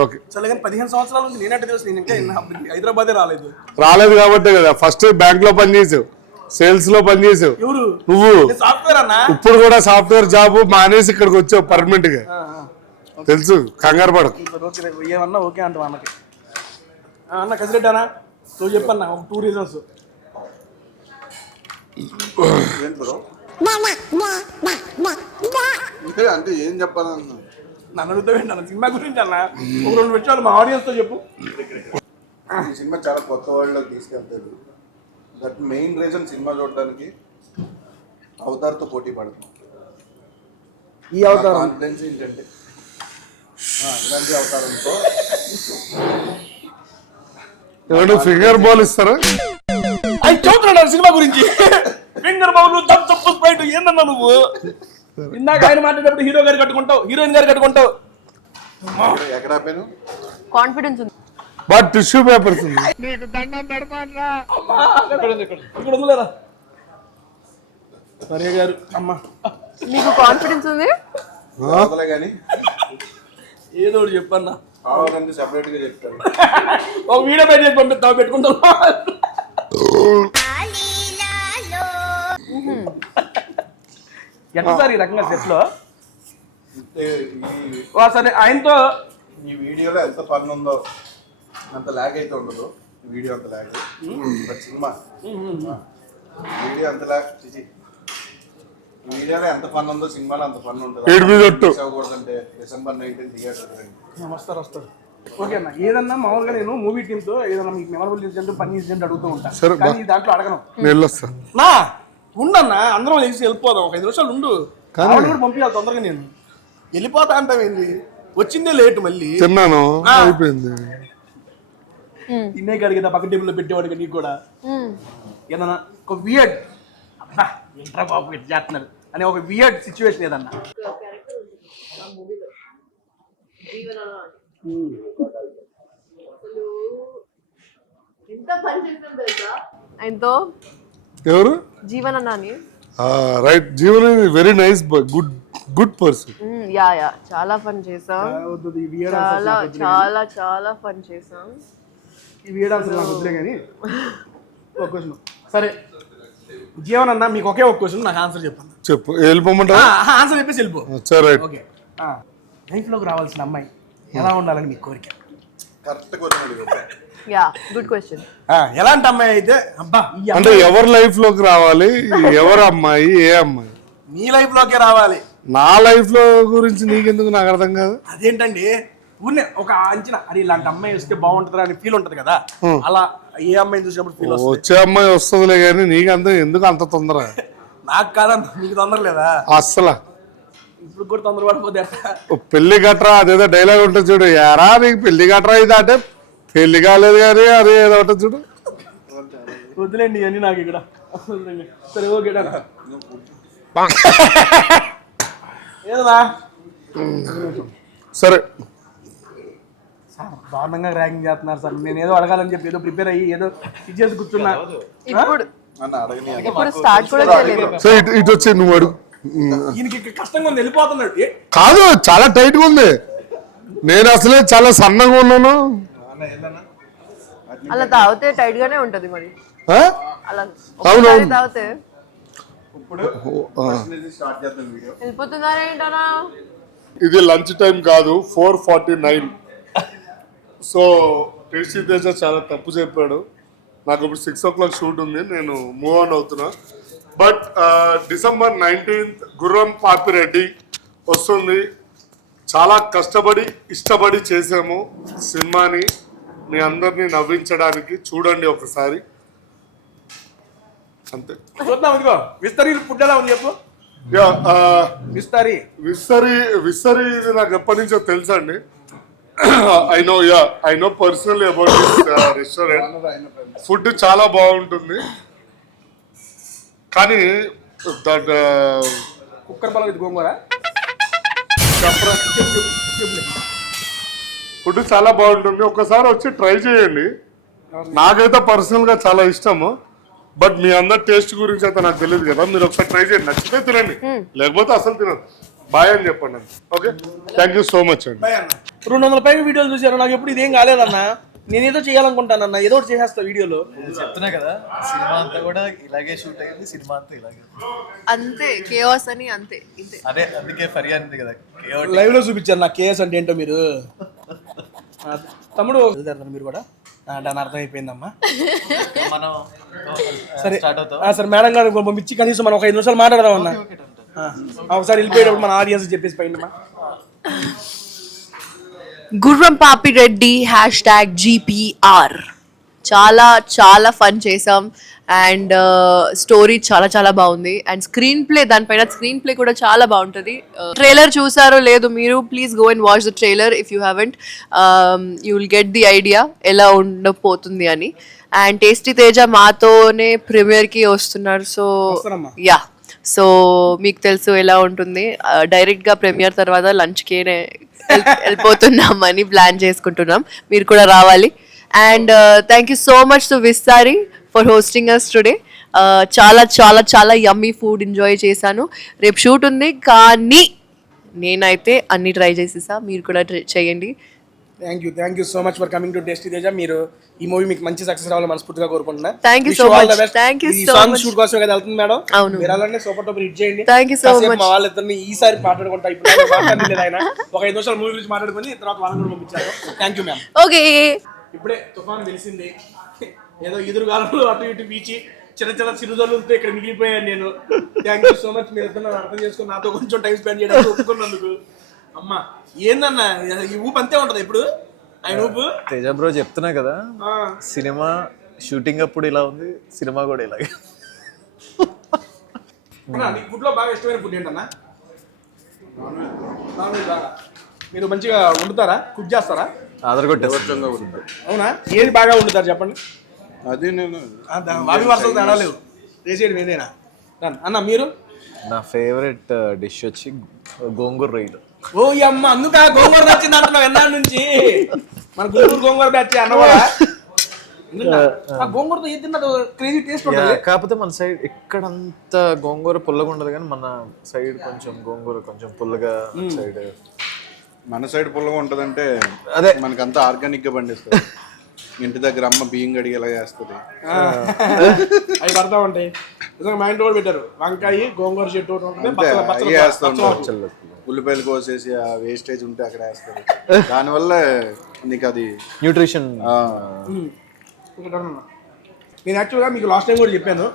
ఓకే. సరే కానీ 15 సంవత్సరాల నుంచి నేనంటే తెలుసు. నేను ఇంకా హైదరాబాదే రాలేదు కాబట్టే కదా ఫస్ట్ బ్యాంక్ లో పనిచేసావు, సేల్స్ లో పనిచేసావు. నువ్వు సాఫ్ట్వేర్ అన్నా. ఇప్పుడు కూడా సాఫ్ట్వేర్ జాబ్ మానేసి ఇక్కడికి వచ్చావు పర్మనెంట్ గా. తెలుసు, కంగారు పడకు. ఏమన్నా ఓకే అంటావు అన్నకి. అన్న కసిరెడ్డి అన్న, నువ్వు చెప్పన్నా 2 రీజన్స్. అంటే ఏం చెప్పాలన్నా? నన్ను అడుగుతావేంటి అన్న సినిమా గురించి అన్న? ఒక 2 విషయాలు మా ఆడియన్స్ తో చెప్పు. ఈ సినిమా చాలా కొత్త వరల్డ్లోకి తీసుకెళ్తుంది. దట్ మెయిన్ రీజన్ సినిమా చూడడానికి అవతార్తో పోటీ పడుతుంది. ఈ అవతారం కాన్ఫిడెన్స్ ఏంటంటే ఇలాంటి అవతారంతో ఫింగర్ బాల్ ఇస్తారా? అది చూస్తున్నాడు సినిమా గురించి. Finger bowl, thumbs up, Sprite ఏందన్నా నువ్వు? ఇందాక ఆయన మాట్లాడేటప్పుడు హీరో గారు కట్టుకుంటావు, హీరోయిన్ గారు కట్టుకుంటావు. ఎక్కడ ఆపాను? కాన్ఫిడెన్స్ ఉంది. బట్ టిష్యూ పేపర్స్ ఉంది. ఇక్కడ ఉందిలేదా సరే గారు? అమ్మా మీకు కాన్ఫిడెన్స్ ఉంది? అవతలే కానీ ఏదో ఒకటి చెప్పన్నా. కావాలంటే సెపరేట్ గా చెప్తాను. ఒక వీడియో బయట చేసి పంపిస్తావు, పెట్టుకుంటావు. ఎట్లా సార్ ఈ రకంగా సెట్ లో? సరే ఆయనతో ఈ వీడియోలో ఎంత ఫన్ ఉందో అంత లాగ్ అయితే ఉండదు. ఈ వీడియో అంత లాగ్, బట్ సినిమా వీడియో అంత లాగ్. ఈ వీడియోలో ఎంత ఫన్ ఉందో సినిమాలో అంత ఫన్ ఉంటుంది. అంటే December 19 థియేటర్ వస్తారు. ఓకే అన్న, ఏదన్నా మామూలుగా నేను మూవీ టీమ్ తో ఏదన్నా మీకు మెమరబుల్ ఇన్సిడెంట్, ఫన్నీ ఇన్సిడెంట్ అడుగుతూ ఉంటాను. కానీ దాంట్లో అడగను. నా ఉండన్నా, అందరం లేచి వెళ్ళిపోదాం. ఒక 5 నిమిషాలు ఉండు. కూడా పంపించాలి తొందరగా. నేను వెళ్ళిపోతా అంటావేంది? వచ్చిందే లేట్. మళ్ళీ తిన్నాను, అయిపోయింది. తిన్నే కడిగితే పక్క టేబుల్లో పెట్టేవాడికి నీకు కూడా ఏదన్నా ఒక వియర్డ్, అబ్బా ఏంట్రా బాబు ఇట్లా చేస్తున్నారు అని ఒక వియర్డ్ సిచ్యువేషన్ ఏదన్నా? ఆయనతో ఎవరు? జీవన్ అన్న అని right Jeevan very nice bye, good person. Yeah చాలా ఫన్ చేసాం, చాలా చాలా చాలా ఫన్ చేసాం. ఈ వీడియో ఆన్సర్ నాకు వద్దులే కానీ ఒక క్వశ్చన్. సరే జీవన్ అన్న, మీకు ఒకే ఒక క్వశ్చన్, నాకు ఆన్సర్ చెప్పండి. చెప్పు, వెళ్ళిపోమంటావా? ఆన్సర్ చెప్పేసి వెళ్ళిపో. సరే రైట్. ఓకే, లైఫ్లోకి రావాల్సిన అమ్మాయి ఎలా ఉండాలని మీకు కోరిక? Correct question. Yeah good question. ఎలాంటి అమ్మాయి అయితే అబ్బా ఈ అంటే ఎవరి లైఫ్ లోకి రావాలి, ఎవరు అమ్మాయి, ఏ అమ్మాయి? మీ లైఫ్ లోకే రావాలి. నా లైఫ్ లో గురించి నీకెందుకు, నాకు అర్థం కాదు. అదేంటండి, ఊరినే ఒక అంచనా, అరే ఇలాంటి అమ్మాయి వస్తే బాగుంటుందా అని ఫీల్ ఉంటది కదా, అలా ఏ అమ్మాయిని చూసినప్పుడు ఫీల్ వస్తుంది? వచ్చే అమ్మాయి వస్తుందిలే కానీ నీకంత ఎందుకు అంత తొందర? నాకు కాదన్న, మీకు తొందర లేదా? అస్సలు ఇప్పుడు కూడా తొందర పడిపోతే ఎట్లా? పెళ్లి గట్రా అదేదో డైలాగ్ ఉంటుంది చూడు, యారా నీకు పెళ్లి గట్రా ఇది అంటే పెళ్లి కాలేదు కానీ అదే ఏదో ఉంటుంది చూడు. వద్దులేండి ఇవన్నీ నాకు ఇక్కడ. సరే ఓకే ఏదన్నా సరే. సార్ దారుణంగా ర్యాగింగ్ చేస్తున్నారు సార్. నేను ఏదో అడగాలని చెప్పి ఏదో ప్రిపేర్ అయ్యి ఏదో ఇచ్చేసి కూర్చున్నా. ఇప్పుడు అన్న అడగని ఇప్పుడు స్టార్ట్ కూడా చేయలేదు. సో ఇటు వచ్చి నువ్వు అడుగు. ఈయనకి ఇక్కడ కష్టంగా ఉంది, వెళ్ళిపోతున్నాడు. కాదు, చాలా టైట్ గా ఉంది. నేను అసలే చాలా సన్నగా ఉన్నాను. అలా తాగితే టైట్ గానే ఉంటది మరి. ఆ? అలా అవును. ఒకసారి తాగితే ఇప్పుడు స్టార్ట్ చేద్దాం వీడియో. వెళ్ళిపోతున్నారేంటనా? ఇది లంచ్ టైం కాదు, 4:49. సో టేస్టీ తేజ చాలా తప్పు చెప్పాడు. నాకు ఇప్పుడు 6 o'clock షూట్ ఉంది, నేను మూవ్ ఆన్ అవుతున్నా. బట్ December 19th గుర్రం పాపిరెడ్డి వస్తుంది. చాలా కష్టపడి ఇష్టపడి చేసాము సినిమాని, మీ అందరినీ నవ్వించడానికి. చూడండి ఒకసారి, అంతే. చూద్దాం. ఇదిగో విస్తరి ఫుడ్ ఎలా ఉంది చెప్పు. యా, విస్తరి విస్తరి ఇది నాకు ఎప్పటి నుంచో తెలుసా అండి. I know personally about this restaurant. Food చాలా బాగుంటుంది, కానీ దట్ కుక్కర్ పొలం ఇది గోంగూర. ఫుడ్ చాలా బాగుంటుంది, ఒక్కసారి వచ్చి ట్రై చేయండి. నాకైతే పర్సనల్ గా చాలా ఇష్టము, బట్ మీ అందరి టేస్ట్ గురించి అయితే నాకు తెలియదు కదా. మీరు ఒకసారి ట్రై చేయండి, నచ్చితే తినండి, లేకపోతే అసలు తినదు. బాయ్ అని చెప్పండి. Okay, thank you so much అండి. 200 పైన వీడియోలు చూసారు, నాకు ఎప్పుడు ఇదేం కాలేదన్నా. నేనేదో చేయాలనుకుంటానన్నా, ఏదో ఒకటి చేసేస్తా వీడియోలో. చెప్తున్నా కదా, సినిమా అంతా కూడా ఇలాగే షూట్ అయ్యింది, సినిమా అంతా ఇలాగే. అంతే కేఓస్ అని, అంతే ఇంతే. అదే అందుకే ఫర్యాదు ఉంది కదా, లైవ్ లో చూపించారు నాకు కేఎస్ అంటే ఏంటో మీరు. తమ్ముడు మీరు కూడా దాని అర్థం అయిపోయిందమ్మా. మనం సరే స్టార్ట్ అవుతాం. సరే మేడం గారు పంపించి కనీసం మనం ఒక 5 నిమిషాలు మాట్లాడదాం అన్న. ఒకసారి వెళ్ళిపోయేటప్పుడు మన ఆడియన్స్ చెప్పేసి పోయిందమ్మా. గుర్రం పాపిరెడ్డి #GPR చాలా చాలా ఫన్ చేసాం. అండ్ స్టోరీ చాలా చాలా బాగుంది. అండ్ స్క్రీన్ ప్లే, దానిపైన స్క్రీన్ ప్లే కూడా చాలా బాగుంటుంది. ట్రైలర్ చూసారో లేదు మీరు, please go and watch the trailer if you haven't. You will get the idea ఎలా ఉండబోతుంది అని. అండ్ టేస్టీ తేజ మాతోనే ప్రీమియర్కి వస్తున్నారు. సో యా, సో మీకు తెలుసు ఎలా ఉంటుంది. డైరెక్ట్గా ప్రీమియర్ తర్వాత లంచ్కే వెళ్ళిపోతున్నామని ప్లాన్ చేసుకుంటున్నాం, మీరు కూడా రావాలి. And thank you so much to Vistari for hosting us today. చాలా చాలా చాలా యమ్మీ ఫుడ్ ఎంజాయ్ చేశాను. రేపు షూట్ ఉంది, కానీ నేనైతే అన్ని ట్రై చేసేసా, మీరు కూడా చేయండి. Thank you so much for coming to tasty Teja. మీరు ఈ మూవీ మీకు మంచి సక్సెస్ రావాలని మనస్ఫూర్తిగా కోరుకుంటున్నా. Thank you so much. Thank you so much. Shoot కోసం కదా వెళ్తుంది మేడం. అవును, మీరు అలానే సూపర్ టూపర్ హిట్ చేయండి. Thank you so much. మా వాళ్ళిద్దరిని ఈసారి మాట్లాడుకుంటా. ఇప్పుడు మాట్లాడలేదు ఆయన, ఒక 5 నిమిషాలు మూవీ గురించి మాట్లాడుకుని తర్వాత వాళ్ళని కూడా పంపించారు. Thank you ma'am. ఓకే, ఇప్పుడే తుఫాన్ తెలిసింది, ఏదో ఎదురుగాలంలో అటు ఇటు బీచి చిన్న చిన్న చిరుజల్లులతో ఇక్కడ మిగిలిపోయాను నేను. Thank you so much. మీరు ఇద్దరు నన్ను అర్థం చేసుకుని నాతో కొంచెం టైం స్పెండ్ చేయడానికి ఒప్పుకున్నందుకు. అమ్మా ఏందన్నా ఈ ఊపు అంతే ఉంటది ఇప్పుడు ఆయన ఊపు. తేజ బ్రో చెప్తున్నా కదా, సినిమా షూటింగ్ అప్పుడు ఇలా ఉంది, సినిమా కూడా ఇలాగే. నీకు ఫుడ్ లో బాగా ఇష్టమైన ఫుడ్ ఏంటన్నా? నాన్ వెజ్ బాగా. మీరు మంచిగా వండుతారా, కుక్ చేస్తారా? ఆధార్ అవునా, ఏది బాగా వండుతారు చెప్పండి. అది నేను వావి వరుసలు తేడా లేవు, చేసేది నేనేనా అన్న. మీరు? నా ఫేవరెట్ డిష్ వచ్చి గోంగూర రొయ్యలు. ఓ అమ్మ, అందుక గోంగూర నచ్చింది అంటున్నావు ఎన్నాళ్ళ నుంచి. మన గుంటూరు గోంగూర బ్యాచ్ అన్న కూడా ఆ గోంగూరతో ఏది తిన్నా క్రేజీ టేస్ట్ ఉంటుంది. కాకపోతే మన సైడ్ ఎక్కడంత గోంగూర పుల్లగా ఉండదు కానీ మన సైడ్ కొంచెం గోంగూర కొంచెం పుల్లగా సైడ్. మన సైడ్ పుల్లగా ఉంటదంటే అదే మనకంతా ఆర్గానిక్ గా పండిస్తుంది. ఇంటి దగ్గర అమ్మ బియ్యం గడిగి ఎలా చేస్తుంది. అవి పడతా ఉంటాయి. నిజంగా మా ఇంట్లో కూడా పెట్టారు వంకాయ గోంగూర చెట్టు ఒకటి ఉంటుంది, అంతే పచ్చళ్ళ- అవి వేస్తూ పచ్చళ్ళ- ఉంటారు. ఉల్లిపాయలు కోసేసి ఆ వేస్టేజ్ ఉంటే అక్కడ వేస్తారు. దానివల్ల నీకు అది న్యూట్రిషన్. నేను యాక్చువల్గా మీకు లాస్ట్ టైం కూడా చెప్పాను,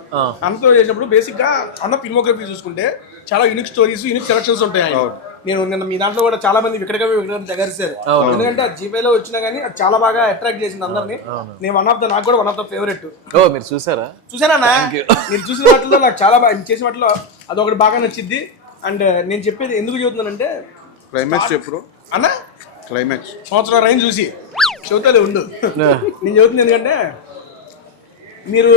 అన్నతో చేసినప్పుడు బేసిక్ గా అన్న ఫిల్మోగ్రఫీ చూసుకుంటే చాలా యూనిక్ స్టోరీస్, యూనిక్ సెలక్షన్స్ ఉంటాయి ఆయన. నేను నిన్న మీ దాంట్లో కూడా చాలా మంది వికటకవి దగ్గరిస్తారు. ఎందుకంటే ఆ జీపేలో వచ్చినా కానీ అది చాలా బాగా అట్రాక్ట్ చేసింది అందరినీ. నేను నాకు కూడా వన్ ఆఫ్ ద ఫేవరెట్. ఓ మీరు చూసారా? చూసానా? మీరు చూసిన వాటిలో నాకు చాలా బాగా చేసిన వాటిలో అదొకటి బాగా నచ్చింది. అండ్ నేను చెప్పేది ఎందుకు చెబుతున్నానంటే క్లైమాక్స్ చెప్పు అన్న, క్లైమాక్స్ సంవత్సరం రైన్ చూసి చెబుతాలే ఉండు. నేను చెబుతుంది ఎందుకంటే మీరు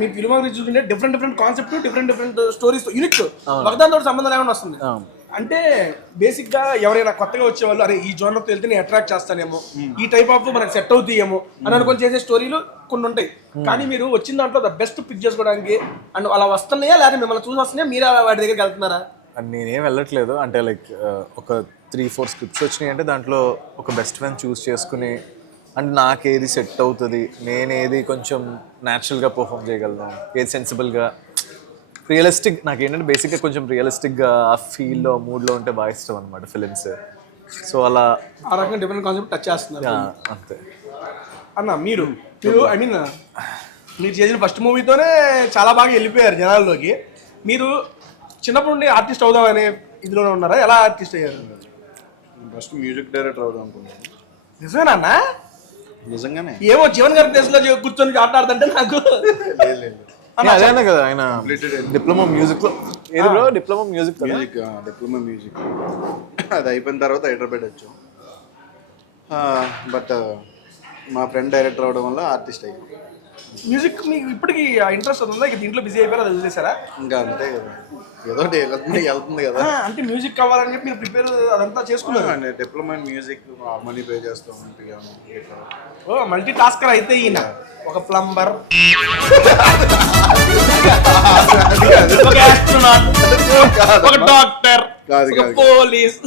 మీ ఫిల్మోగ్రఫీ చూసుకుంటే different concept, different stories unique ఒకదానితో సంబంధం లేకుండా వస్తుంది. అంటే బేసిక్ గా ఎవరైనా కొత్తగా వచ్చేవాళ్ళు అరే ఈ జోనర్తో వెళ్తే నేను అట్రాక్ట్ చేస్తానేమో, ఈ టైప్ ఆఫ్ మనకు సెట్ అవుతాయేమో అని అనుకొని చేసే స్టోరీలు కొన్ని ఉంటాయి. కానీ మీరు వచ్చిన దాంట్లో ద బెస్ట్ పిక్ చేసుకోవడానికి అండ్ అలా వస్తున్నాయా లేదా మిమ్మల్ని చూసి వస్తున్నాయా, మీరు వాటి దగ్గరికి వెళ్తున్నారా? నేనేం వెళ్ళట్లేదు. అంటే లైక్ ఒక 3-4 స్క్రిప్ట్స్ వచ్చినాయి అంటే దాంట్లో ఒక బెస్ట్ వన్ చూస్ చేసుకుని అంటే నాకేది సెట్ అవుతుంది, నేనేది కొంచెం న్యాచురల్గా పర్ఫామ్ చేయగలను, ఏది సెన్సిబుల్గా రియలిస్టిక్. నాకు ఏంటంటే బేసిక్గా కొంచెం రియలిస్టిక్గా ఆ ఫీల్లో మూడ్లో ఉంటే బాగా ఇష్టం అనమాట ఫిలిమ్స్. సో అలా ఆ రకంగా డిఫరెంట్ కాన్సెప్ట్ టచ్ చేస్తున్నారు అంతే. అన్న మీరు మీరు చేసిన ఫస్ట్ మూవీతోనే చాలా బాగా వెళ్ళిపోయారు జనాల్లోకి. మీరు చిన్నప్పటి నుండి ఆర్టిస్ట్ అవుదామనే ఇందులోనే ఉన్నారా? ఎలా ఆర్టిస్ట్ అయ్యారు? ఫస్ట్ మ్యూజిక్ డైరెక్టర్ అవుదాం అనుకున్నాను. నిజమేనా అన్న? నిజంగానే ఏమో జీవన్ గారి ప్లేస్ లో కూర్చొని ఆటాడుతుంటే నాకు అదే కదా ఆయన డిప్లొమా మ్యూజిక్ లో ఏది bro? Diploma music diploma music అది అయిపోయిన తర్వాత హైదరాబాద్ వచ్చాం. బట్ మా ఫ్రెండ్ డైరెక్టర్ అవడం వల్ల ఆర్టిస్ట్ అయ్యాం. మ్యూజిక్ మీకు ఇప్పటికి ఇంట్రెస్ట్ ఉందా? దీంట్లో బిజీ అయిపోయారు, అది వదిలేసారా? ఇంకా అంతే కదా, ఏదో వెళ్తుంది కదా. అంటే మ్యూజిక్ కావాలని చెప్పి మీరు ప్రిపేర్ అదంతా చేసుకున్నారు. డిప్లొమా మ్యూజిక్ మనీ పే చేస్తాం. ఓ మల్టీ టాస్కర్ అయితే ఈయన ఒక ప్లంబర్, ఒక ఆస్ట్రోనాట్, ఒక డాక్టర్, ఒక పోలీస్,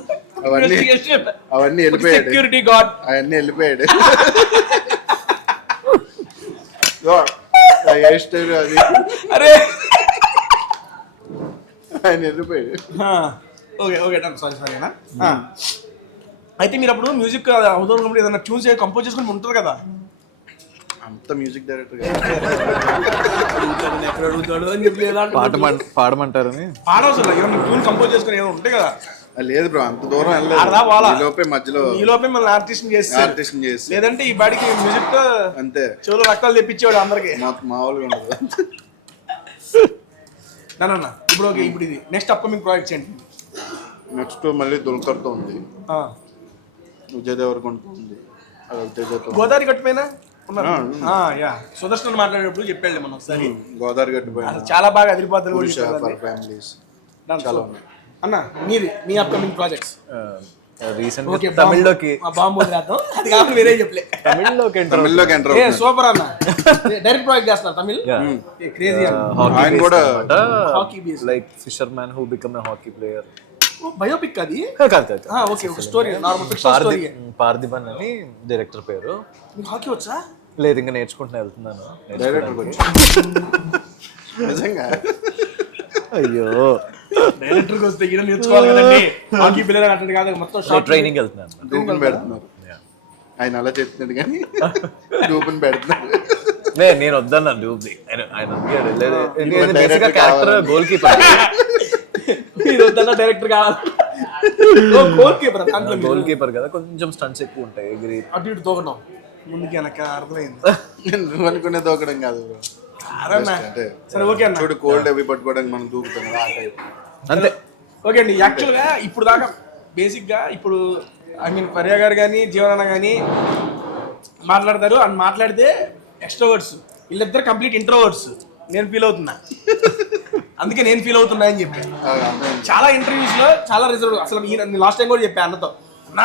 అవన్నీ వెళ్ళిపోయాడు. సెక్యూరిటీ గార్డ్, అవన్నీ వెళ్ళిపోయాడు. అది అరే ఆయన వెళ్ళిపోయాడు. ఓకే సారీ అన్న. అయితే మీరు అప్పుడు మ్యూజిక్ అవుతాం ఏదైనా ట్యూన్స్ కంపోజ్ చేసుకుని ఉంటారు కదా? అంత మ్యూజిక్ డైరెక్టర్ ఎక్కడ అడుగుతాడు అని చెప్పి పాడమంటారని పాడవసరం ఏమన్నా ట్యూన్ కంపోజ్ చేసుకుని ఏమైనా ఉంటాయి కదా? లేదు బ్రో, అంత దూరం వెళ్ళలేదు. మధ్యలో ఈ లోపే మన ఆర్టిస్ట్ చేసి లేదంటే ఈ బాడీకి మ్యూజిక్ తో అంతే చెవులు రక్తాలు తెప్పించేవాడు అందరికి. మామూలుగా ఉండదు. నాన్న ఇప్పుడు ఇది నెక్స్ట్ అప్కమింగ్ ప్రాజెక్ట్స్ ఏంటి? నెక్స్ట్ మళ్ళీ దుల్కర్తో ఉంది, విజయ్ దేవరకొండ ఉంది, రవితేజతో. గోదావరి గట్టుపైన సుదర్శన్ మాట్లాడేటప్పుడు చెప్పాడు మనం ఒకసారి. గోదావరి గట్టుపైన చాలా బాగా అదిరిపోతుంది చాలా ఉన్నాయి. అన్న మీ అప్కమింగ్ ప్రాజెక్ట్స్? రీసెంట్ తమిళ్లోకి అది కాకుండా వేరే చెప్పలే. తమిళ్లోకి ఎంటర్ సూపర్ అన్న. డైరెక్ట్ ప్రాజెక్ట్ చేస్తున్నారు తమిళ్. క్రేజీ ఆయన కూడా hockey base like fissure man who become a hockey player. Biopic అది? కాదు ఓకే, ఒక story, normal fiction story. Parthiban అని డైరెక్టర్ పేరు. మీకు హాకీ వచ్చా? లేదు, ఇంకా నేర్చుకుంటూ వెళ్తున్నాను. నిజంగా అయ్యో, డైరెక్టర్కి వస్తే ఈయన నేర్చుకోవాలి కదండి. హాకీ ప్లేయర్ అంటే కాదు, మొత్తం షార్ట్ ట్రైనింగ్ వెళ్తున్నాను. డూపుని పెడుతున్నారు ఆయన, అలా చెప్తున్నాడు కానీ డూపుని పెడుతున్నారు. నేను వద్దన్నా డూప్ది. ఆయన క్యారెక్టర్ గోల్ కీపర్. మీరు వద్దన్నా డైరెక్టర్ కావాలి. గోల్ కీపర్ కదా, కొంచెం స్టంట్స్ ఎక్కువ ఉంటాయి. ఎగిరి అటు ఇటు తోకడం ముందుకి వెనక అర్థమైంది. నువ్వు అనుకునే దూకడం కాదు సరే ఓకే అన్న. చూడు కోల్డ్ అవి పట్టుకోవడానికి మనం దూకుతాం కదా, ఆ టైప్ అంతే. ఓకే అండి, యాక్చువల్గా ఇప్పుడు దాకా బేసిక్గా ఇప్పుడు పర్యా గారు కానీ జీవనాన్న కానీ మాట్లాడతారు. అని మాట్లాడితే ఎక్స్ట్రోవర్డ్స్, వీళ్ళిద్దరు కంప్లీట్ ఇంట్రోవర్డ్స్. నేను ఫీల్ అవుతున్నా, అందుకే నేను ఫీల్ అవుతున్నా అని చెప్పాను. చాలా ఇంటర్వ్యూస్ లో చాలా రిజర్వ్. అసలు లాస్ట్ టైం కూడా చెప్పాను అన్నతో,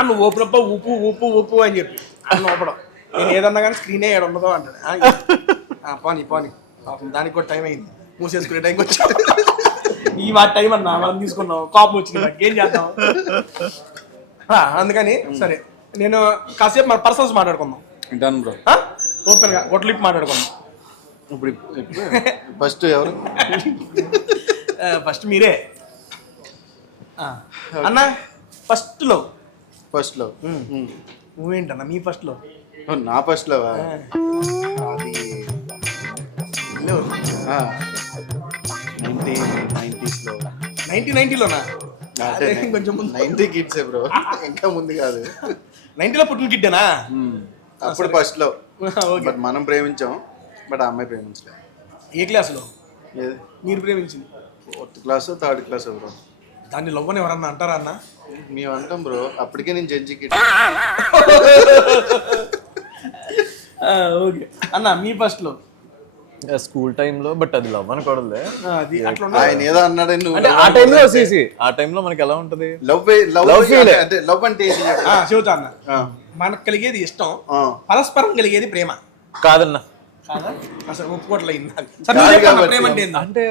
నువ్వు ఓపెన్ అప్ప ఊపు ఊపు ఊపు అని చెప్పి అన్న ఓపడం నేను ఏదన్నా కానీ స్క్రీనే ఏడు ఉండదు అంటాడు. పోనీ పాపం దానికి కూడా టైం అయింది, మూసేసుకునే టైంకి వచ్చా. ఈ మాట టైం అన్నా మనం తీసుకున్నాం, కోపం వచ్చింది, ఏం చేద్దాం. అందుకని సరే నేను కాసేపు మన పర్సన్స్ మాట్లాడుకుందాం. వింటాను బ్రో. ఓపెన్గా గొట్టలిప్పి మాట్లాడుకుందాం. ఇప్పుడు ఫస్ట్ ఎవరు? ఫస్ట్ మీరే అన్న. ఫస్ట్లో నువ్వేంటన్నా మీ ఫస్ట్లో? నా ఫస్ట్లో అది 1990లోనా? అంటే కొంచెం ముందు 90 కిడ్స్ బ్రో, ఇంకా ముందు కాదు. 90లో పుట్టిన కిడ్డేనా? అప్పుడు ఫస్ట్లో. బట్ మనం ప్రేమించాం, బట్ ఆ అమ్మాయి ప్రేమించలేదు. ఏ క్లాసులో ఏది? మీరు ప్రేమించింది? 4th class 3rd class bro. దాన్ని లవ్ అని ఎవరన్నా అంటారా అన్న? మేము అంటాం బ్రో, అప్పటికే నేను జడ్జి కిడ్. ఓకే అన్న, మీ ఫస్ట్లో? స్కూల్ టైంలో, బట్ అది లవ్ అనకూడదులే. అది అట్లా ఆయన ఏదో అన్నాడని అంటే ఆ టైంలో వచ్చేసి ఆ టైంలో మనకి ఎలా ఉంటది? అంటే లవ్ అంటే ఏంటి? చెబుతా అన్న. మనకు కలిగేది ఇష్టం, పరస్పరం కలిగేది ప్రేమ కాదన్నా. కాదా? అసలు ఒప్పుకోవట్లేదు. ప్రేమ అంటే ఏంది? అంటే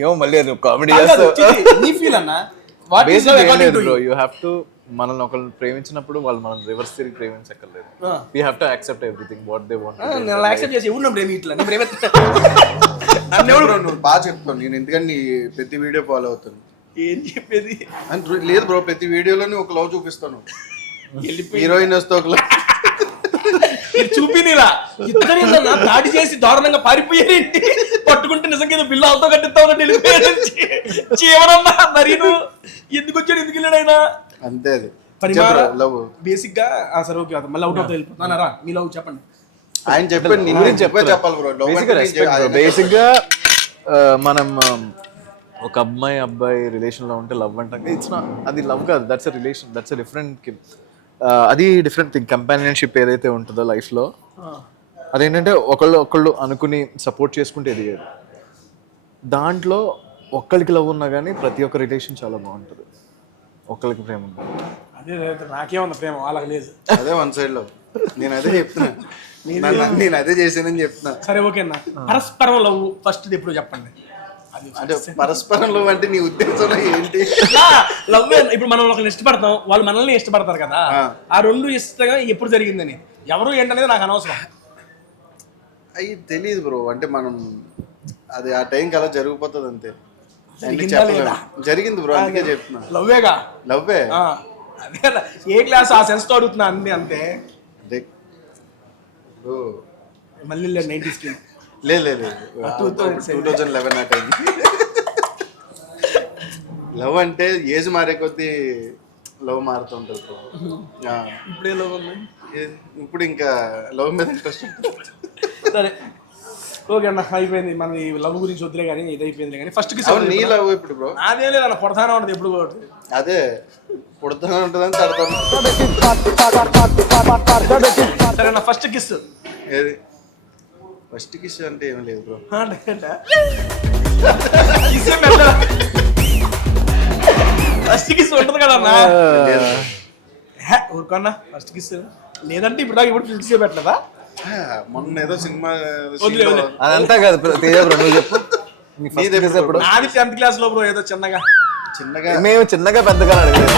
ఏమో మళ్ళీ అది కామెడీ నీ ఫీల్ అన్న. బ్రో, యూ హ్యావ్ టు మనల్ని ఒకళ్ళు ప్రేమించినప్పుడు వాళ్ళు మనం రివర్స్ తిరిగి ప్రేమించక్కర్లేదు. We have to accept everything what they want. నేను యాక్సెప్ట్ చేసి ఎవరు ప్రేమ ఇట్లా ప్రేమ నువ్వు బాగా చెప్తావు. నేను ఎందుకంటే నీ ప్రతి వీడియో ఫాలో అవుతాను. ఏం చెప్పేది లేదు బ్రో, ప్రతి వీడియోలోనే ఒక లవ్ చూపిస్తాను. హీరోయిన్ వస్తే ఒక లవ్ చూపినిలా. ఇద్దరు దాడి చేసి దారుణంగా పారిపోయారేంటి? పట్టుకుంటే నిజంగా ఏదో బిల్లు ఆల్తో కట్టిస్తామని వెళ్ళిపోయాడు. చీవరన్నా మరి నువ్వు ఎందుకు వచ్చాడు, ఎందుకు వెళ్ళాడు ఆయన? అంతే. అది లవ్ బేసిక్ గా. సరే ఓకే, మళ్ళీ అవుట్ ఆఫ్ వెళ్ళిపోతున్నారా? మీ లవ్ చెప్పండి. ఆయన చెప్పండి, నీ గురించి చెప్పాలి బ్రో. బేసిక్ గా మనం ఒక అబ్బాయి రిలేషన్ లో ఉంటే లవ్ అంటాం. ఇట్స్ నాట్, అది లవ్ కాదు, that's a relation, that's a different. అది డిఫరెంట్ థింగ్. కంపానియన్షిప్ ఏదైతే ఉంటుందో లైఫ్ లో, అదేంటంటే ఒకళ్ళు అనుకుని సపోర్ట్ చేసుకుంటే ఎదిగారు. దాంట్లో ఒక్కరికి లవ్ ఉన్నా కానీ ప్రతి ఒక్క రిలేషన్ చాలా బాగుంటుంది. ఒక్కరికి ప్రేమ ఉంటుంది. అదే నాకేమన్నా ప్రేమ, వాళ్ళకి లేదు. అదే వన్ సైడ్ లో. నేను అదే చెప్తున్నా, నేను అదే చేసానని చెప్తున్నా. సరే ఓకే అన్న. పరస్పరం లవ్ ఫస్ట్ ఎప్పుడు చెప్పండి. అంటే పరస్పరం లవ్ అంటే నీ ఉద్దేశంలో ఏంటి? లవ్ ఇప్పుడు మనం ఒకరిని ఇష్టపడతాం, వాళ్ళు మనల్ని ఇష్టపడతారు కదా. ఆ రెండు ఇష్టంగా ఎప్పుడు జరిగిందని ఎవరు ఏంటనేది నాకు అనవసరం. అయ్యి తెలియదు బ్రో. అంటే మనం అది ఆ టైంకి అలా జరిగిపోతుంది అంతే. జరిగింది బ్రో, అందుకే చెప్తున్నా. లవ్వేగా? లవ్వే. అదే ఏ క్లాస్ ఆ సెన్స్ తో అడుగుతున్నా అన్ని. అంతే. మళ్ళీ 90s కి లేదు 2011 ఆ టైం. లవ్ అంటే ఏజ్ మారే కొద్దీ లవ్ మారుతుంటారు. ఇప్పుడే లవ్ ఉంది. ఇప్పుడు ఇంకా లవ్ మీద ఇంట్రెస్ట్. సరే ఓకే అన్న, అయిపోయింది. మన ఈ లవ్ గురించి వద్దులే కానీ, ఇది అయిపోయింది కానీ ఫస్ట్ కి నీ లవ్ ఇప్పుడు బ్రో? అదే లేదన్న, పుడతానే ఉంటుంది ఎప్పుడు. అదే పుడతానే ఉంటుందని తడతాను. సరే అన్న, ఫస్ట్ కిస్ ఏది? ఫస్ట్ కిస్ అంటే ఏం లేదు బ్రో. ఫస్ట్ కిస్ ఉంటుంది కదా అన్న. ఊరుకన్నా ఫస్ట్ కిస్ లేదంటే ఇప్పుడు ఫిక్స్ పెట్టలేదా? మొన్న ఏదో సినిమా అదంతా కాదు. నువ్వు చెప్పు. నాది 10th క్లాస్ లో బ్రో. ఏదో చిన్నగా మేము చిన్నగా పెద్దగా అడగలేదు.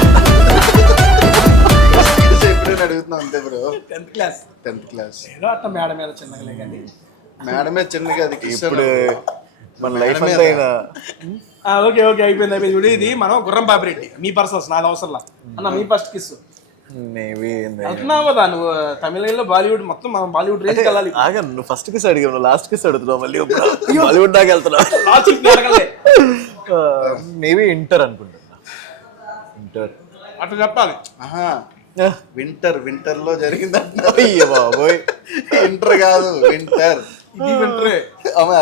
ఎప్పుడైనా అడుగుతున్నాం అంతే బ్రో. 10th క్లాస్ ఏదో అట్లా మేడ మీద చిన్నగా కానీ. మేడమే చిన్నగా. అది ఇప్పుడు మన లైఫ్ అంతా అయినా. ఓకే అయిపోయింది. ఇది మనం గుర్రం పాపిరెడ్డి. మీ పర్సన్స్ నాది అవసరంలా అన్న. మీ ఫస్ట్ కిస్ వెళ్తున్నావు కదా నువ్వు తమిళలో, బాలీవుడ్ మొత్తం మనం బాలీవుడ్ రేంజ్ వెళ్ళాలి. నువ్వు ఫస్ట్ కిస్ అడిగావు, లాస్ట్ కిస్ అడుగుతున్నావు, మళ్ళీ బాలీవుడ్ దాకా వెళ్తున్నావు. మేబీ ఇంటర్ అనుకుంటున్నా. ఇంటర్ అట్లా చెప్పాలి. వింటర్ లో జరిగిందంట. బాబోయ్, ఇంటర్ కాదు వింటర్. ఇది వింటరే.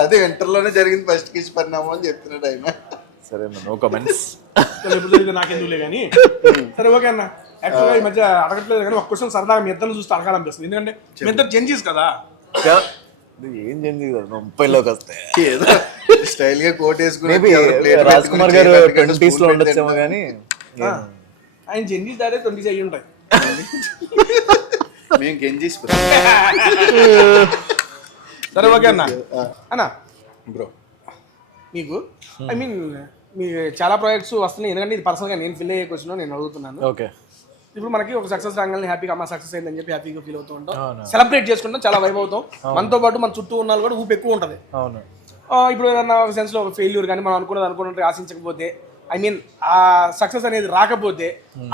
అదే వింటర్ లోనే జరిగింది ఫస్ట్ కిస్ పరిణామం అని చెప్తున్నాడు ఆయన. సరే నో కామెంట్స్. ఎప్పుడు జరిగింది నాకెందుకులే కానీ. సరే ఓకే అన్న. యాక్చువల్గా ఈ మధ్య అడగట్లేదు కానీ ఒక క్వశ్చన్ సరదాగా మీ ఇద్దరు చూస్తే అడగాలనిపిస్తుంది. ఎందుకంటే మీ ఇద్దరు జెంజీస్ కదా. ఏం జెంజీ కదా 30లోకి వస్తే ఏదో స్టైల్ గా కోట్ వేసుకుని రాజ్ కుమార్ గారు 20s లో ఉండొచ్చేమో కానీ ఆయన జెంజీస్ దాడే 20s అయ్యి ఉంటాయి. మేము గెంజీస్ సరే ఓకే అన్న అన్న బ్రో. మీకు ఐ మీన్ మీ చాలా ప్రాజెక్ట్స్ వస్తున్నాయి, ఎందుకంటే ఇది పర్సనల్గా నేను ఫిల్ అయ్యే క్వశ్చన్ నేను అడుగుతున్నాను. ఓకే. ఇప్పుడు మనకి ఒక సక్సెస్ రాగానే హ్యాపీగా అమ్మ సక్సెస్ అయిందని చెప్పి హ్యాపీగా ఫీల్ అవుతూ ఉంటాం, సెలబ్రేట్ చేసుకుంటాం, చాలా వైబ్ అవుతాం. మనతో పాటు మన చుట్టూ ఉన్న వాళ్ళు కూడా ఊపు ఎక్కువ ఉంటుంది. అవును. ఇప్పుడు ఏదన్నా ఒక సెన్స్లో ఒక ఫెయిల్యూర్ కానీ మనం అనుకున్నట్టు ఆశించకపోతే, ఐ మీన్ ఆ సక్సెస్ అనేది రాకపోతే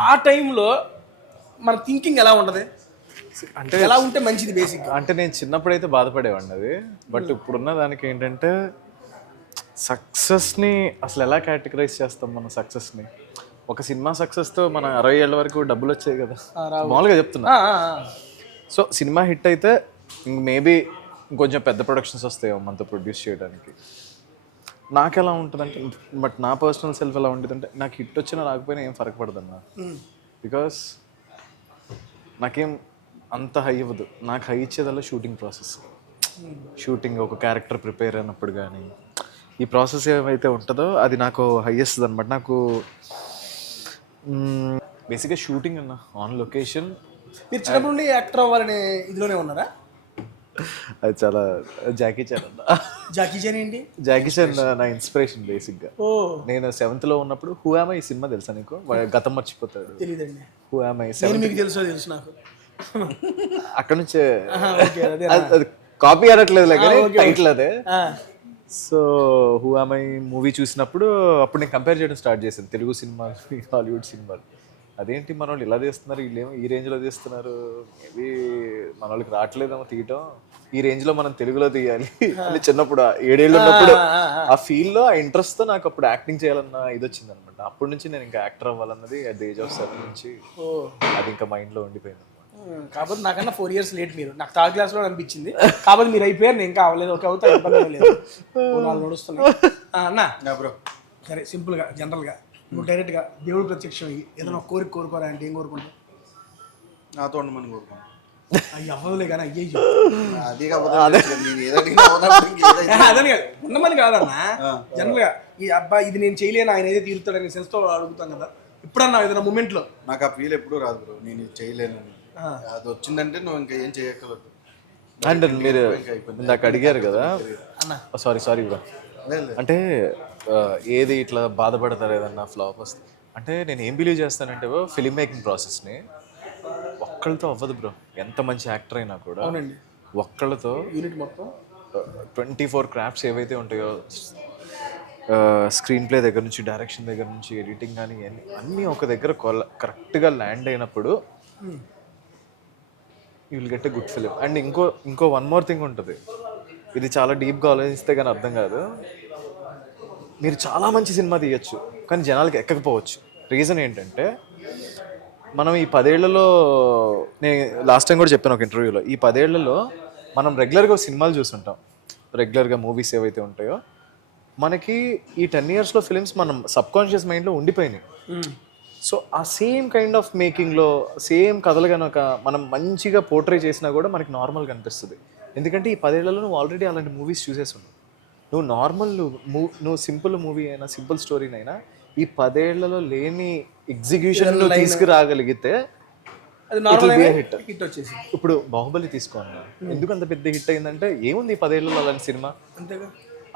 ఆ టైంలో మన థింకింగ్ ఎలా ఉంటుంది, అంటే ఎలా ఉంటే మంచిది బేసిక్? అంటే నేను చిన్నప్పుడు అయితే బాధపడేవాడిని అది, బట్ ఇప్పుడున్న దానికి ఏంటంటే సక్సెస్ని అసలు ఎలా కేటగరైజ్ చేస్తాం మనం సక్సెస్ని? ఒక సినిమా సక్సెస్తో మన 60 ఏళ్ళ వరకు డబ్బులు వచ్చాయి కదా, మామూలుగా చెప్తున్నా. సో సినిమా హిట్ అయితే మేబీ ఇంకొంచెం పెద్ద ప్రొడక్షన్స్ వస్తాయి మనతో ప్రొడ్యూస్ చేయడానికి. నాకు ఎలా ఉంటుందంటే, బట్ నా పర్సనల్ సెల్ఫ్ ఎలా ఉంటుందంటే, నాకు హిట్ వచ్చినా రాకపోయినా ఏం ఫరక్ పడదన్నా. బికాస్ నాకేం అంత హై ఇవ్వదు. నాకు హై ఇచ్చేదల్లా షూటింగ్ ప్రాసెస్. షూటింగ్ ఒక క్యారెక్టర్ ప్రిపేర్ అయినప్పుడు కానీ ఈ ప్రాసెస్ ఏమైతే ఉంటుందో అది నాకు హైయెస్ట్ అనమాట. నాకు బేసిక్గా షూటింగ్ అన్న ఆన్ లొకేషన్. మీరు చిన్నప్పటి నుండి యాక్టర్ అవ్వాలనే ఇదిలోనే ఉన్నారా? అది చాలా జాకీ చాన్ అన్న. జాకీ చాన్ ఏంటి? జాకీ చాన్ నా ఇన్స్పిరేషన్ బేసిక్గా. ఓ, నేను 7th లో ఉన్నప్పుడు హూ యామ్ ఐ సినిమా తెలుసా నీకు? గతం మర్చిపోతాడు. తెలియదండి. హూ యామ్ ఐ మీకు తెలుసు నాకు. అక్కడ నుంచే అది కాపీ ఆడట్లేదు కానీ టైటిల్ అదే. So who am I movie చూసినప్పుడు అప్పుడు నేను కంపేర్ చేయడం స్టార్ట్ చేశాను తెలుగు సినిమాలు హాలీవుడ్ సినిమాలు. అదేంటి మన వాళ్ళు ఇలా తీస్తున్నారు, వీళ్ళేమో ఈ రేంజ్లో తీస్తున్నారు, మేబీ మన వాళ్ళకి రావట్లేదేమో తీయటం, ఈ రేంజ్లో మనం తెలుగులో తీయాలి అని చిన్నప్పుడు 7 ఏళ్ళు ఉన్నప్పుడు ఆ ఫీల్డ్లో ఆ ఇంట్రెస్ట్తో నాకు అప్పుడు యాక్టింగ్ చేయాలన్న ఇది వచ్చింది అనమాట. అప్పటి నుంచి నేను ఇంకా యాక్టర్ అవ్వాలన్నది అట్ ద ఏజ్ ఆఫ్ 7 నుంచి అది ఇంకా మైండ్లో ఉండిపోయింది. కాబట్టి నాకన్నా 4 years లేట్ మీరు. నాకు 3rd classలో అనిపించింది, కాబట్టి మీరు అయిపోయారు, నేను ఇంకా అవ్వలేదు. ఓకే, అవుతా, ఇబ్బంది లేదు, 4 నడుస్తున్నాయి అన్న. బ్రో సరే, సింపుల్గా జనరల్గా నువ్వు డైరెక్ట్గా దేవుడు ప్రత్యక్షం అయ్యి ఏదైనా కోరిక కోరుకోరా అంటే ఏం కోరుకుంటావు? నాతో ఉండమని కోరుకున్నాను. అయ్యి అవ్వదులే కానీ అయ్యే అదే ఉండమని కాదన్నా, జనరల్గా ఈ అబ్బాయి ఇది నేను చేయలేను, ఆయన ఏదో తీరుతాడని సెన్స్తో అడుగుతాం కదా. ఎప్పుడన్నా ఏదైనా మూమెంట్లో? నాకు ఆ ఫీల్ ఎప్పుడూ రాదు బ్రో, నేను ఇది చేయలేను. అది వచ్చిందంటే నువ్వు ఇంకా ఏం చేయక్కర్లేదు. అండ్ మీరు ఇందాక అడిగారు కదా, సారీ బ్రో, అంటే ఏది ఇట్లా బాధపడతారు ఏదన్నా ఫ్లాప్ వస్తే? అంటే నేను ఏం బిలీవ్ చేస్తానంటే ఫిలిం మేకింగ్ ప్రాసెస్ని ఒక్కళ్ళతో అవ్వదు బ్రో. ఎంత మంచి యాక్టర్ అయినా కూడా ఒక్కళ్ళతో యూనిట్ మొత్తం 24 క్రాఫ్ట్స్ ఏవైతే ఉంటాయో, స్క్రీన్ ప్లే దగ్గర నుంచి డైరెక్షన్ దగ్గర నుంచి ఎడిటింగ్ కానీ అన్నీ ఒక దగ్గర కరెక్ట్గా ల్యాండ్ అయినప్పుడు you will get a good film. And ఇంకో వన్ మోర్ థింగ్ ఉంటుంది, ఇది చాలా డీప్గా ఆలోచిస్తే కానీ అర్థం కాదు. మీరు చాలా మంచి సినిమా తీయచ్చు కానీ జనాలకి ఎక్కకపోవచ్చు. రీజన్ ఏంటంటే, మనం ఈ 10 ఏళ్లలో, నేను లాస్ట్ టైం కూడా చెప్పాను ఒక ఇంటర్వ్యూలో, ఈ 10 ఏళ్లలో మనం రెగ్యులర్గా సినిమాలు చూస్తుంటాం, రెగ్యులర్గా మూవీస్ ఏవైతే ఉంటాయో మనకి ఈ 10 yearsలో ఫిలిమ్స్ మనం సబ్కాన్షియస్ మైండ్లో ఉండిపోయినాయి. సో ఆ సేమ్ కైండ్ ఆఫ్ మేకింగ్లో సేమ్ కథలు కనుక మనం మంచిగా పోర్ట్రే చేసినా కూడా మనకి నార్మల్గా అనిపిస్తుంది. ఎందుకంటే ఈ 10 ఏళ్లలో నువ్వు ఆల్రెడీ అలాంటి మూవీస్ చూసేసి ఉన్నావు. నువ్వు నార్మల్ నువ్వు సింపుల్ మూవీ అయినా సింపుల్ స్టోరీనైనా ఈ 10 ఏళ్లలో లేని ఎగ్జిక్యూషన్ నువ్వు తీసుకురాగలిగితే హిట్ వచ్చేసి. ఇప్పుడు బాహుబలి తీసుకోండి, ఎందుకు అంత పెద్ద హిట్ అయిందంటే ఏముంది ఈ 10 ఏళ్లలో అలాంటి సినిమా? అంతేగా.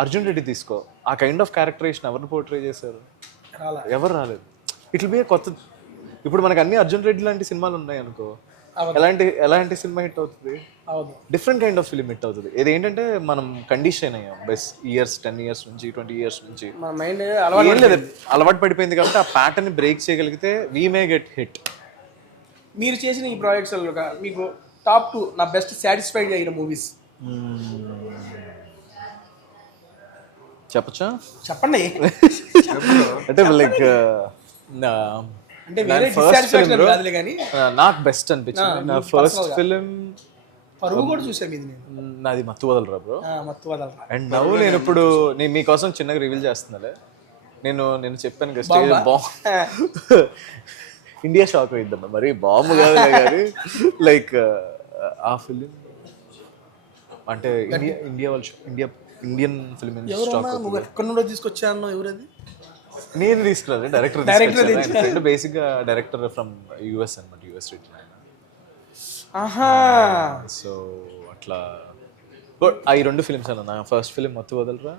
అర్జున్ రెడ్డి తీసుకో, ఆ కైండ్ ఆఫ్ క్యారెక్టరేషన్ ఎవరిని పోర్ట్రే చేశారు? ఎవరు రాలేదు. ఇట్ విల్ బి కొత్త. ఇప్పుడు మనకు అన్ని అర్జున్ రెడ్డి లాంటి సినిమాలు ఉన్నాయి అనుకో, ఎలాంటి సినిమా హిట్ అవుతుంది? Different kind of film hit అవుతుంది. ఇది ఏంటంటే మనం కండిషన్ అయ్యాం బెస్ట్ ఇయర్స్, 10 years నుంచి 20 years నుంచి అలవాటు పడిపోయింది కాబట్టి ఆ ప్యాటర్న్ బ్రేక్ చేయగలిగితే వీ మే గెట్ హిట్. మీరు చేసిన ఈ ప్రాజెక్ట్స్ మీకు టాప్ 2 నా బెస్ట్ సాటిస్ఫైడ్ అయిన మూవీస్ చెప్పచ్చా? చెప్పండి. అంటే లైక్ అంటే వేరే డిస్సాటిస్ఫాక్షన్ కాదులే కానీ నాకు బెస్ట్ అనిపించింది నా ఫస్ట్ ఫిలిం పరువు కూడా చూసాను ఇది. నేను నాది మత్తు వదలరా బ్రో. మత్తు వదలరా. అండ్ నవ్వు నేను ఇప్పుడు నేను మీకోసం చిన్నగా రివీల్ చేస్తున్నాలే. నేను చెప్పాను కదా స్టేజ్ బాంబ్ ఇండియా షాక్ అయిద్దమ్మా, మరి బాంబు కాదులే కానీ లైక్ ఆ ఫిలిం అంటే ఇండియన్ ఫిలిం ఎక్కడ నుండో తీసుకొచ్చాను. ఎవరది? నేను తీసుకురాదు, డైరెక్టర్ బేసిక్గా డైరెక్టర్ ఫ్రమ్ యూఎస్ అనమాట, యూఎస్ రిటర్న్ ఆయన. ఆహా సో అట్లా బట్ ఆ ఈ 2 ఫిలిమ్స్ అన్న నా ఫస్ట్ ఫిలిం మత్తు వదలరా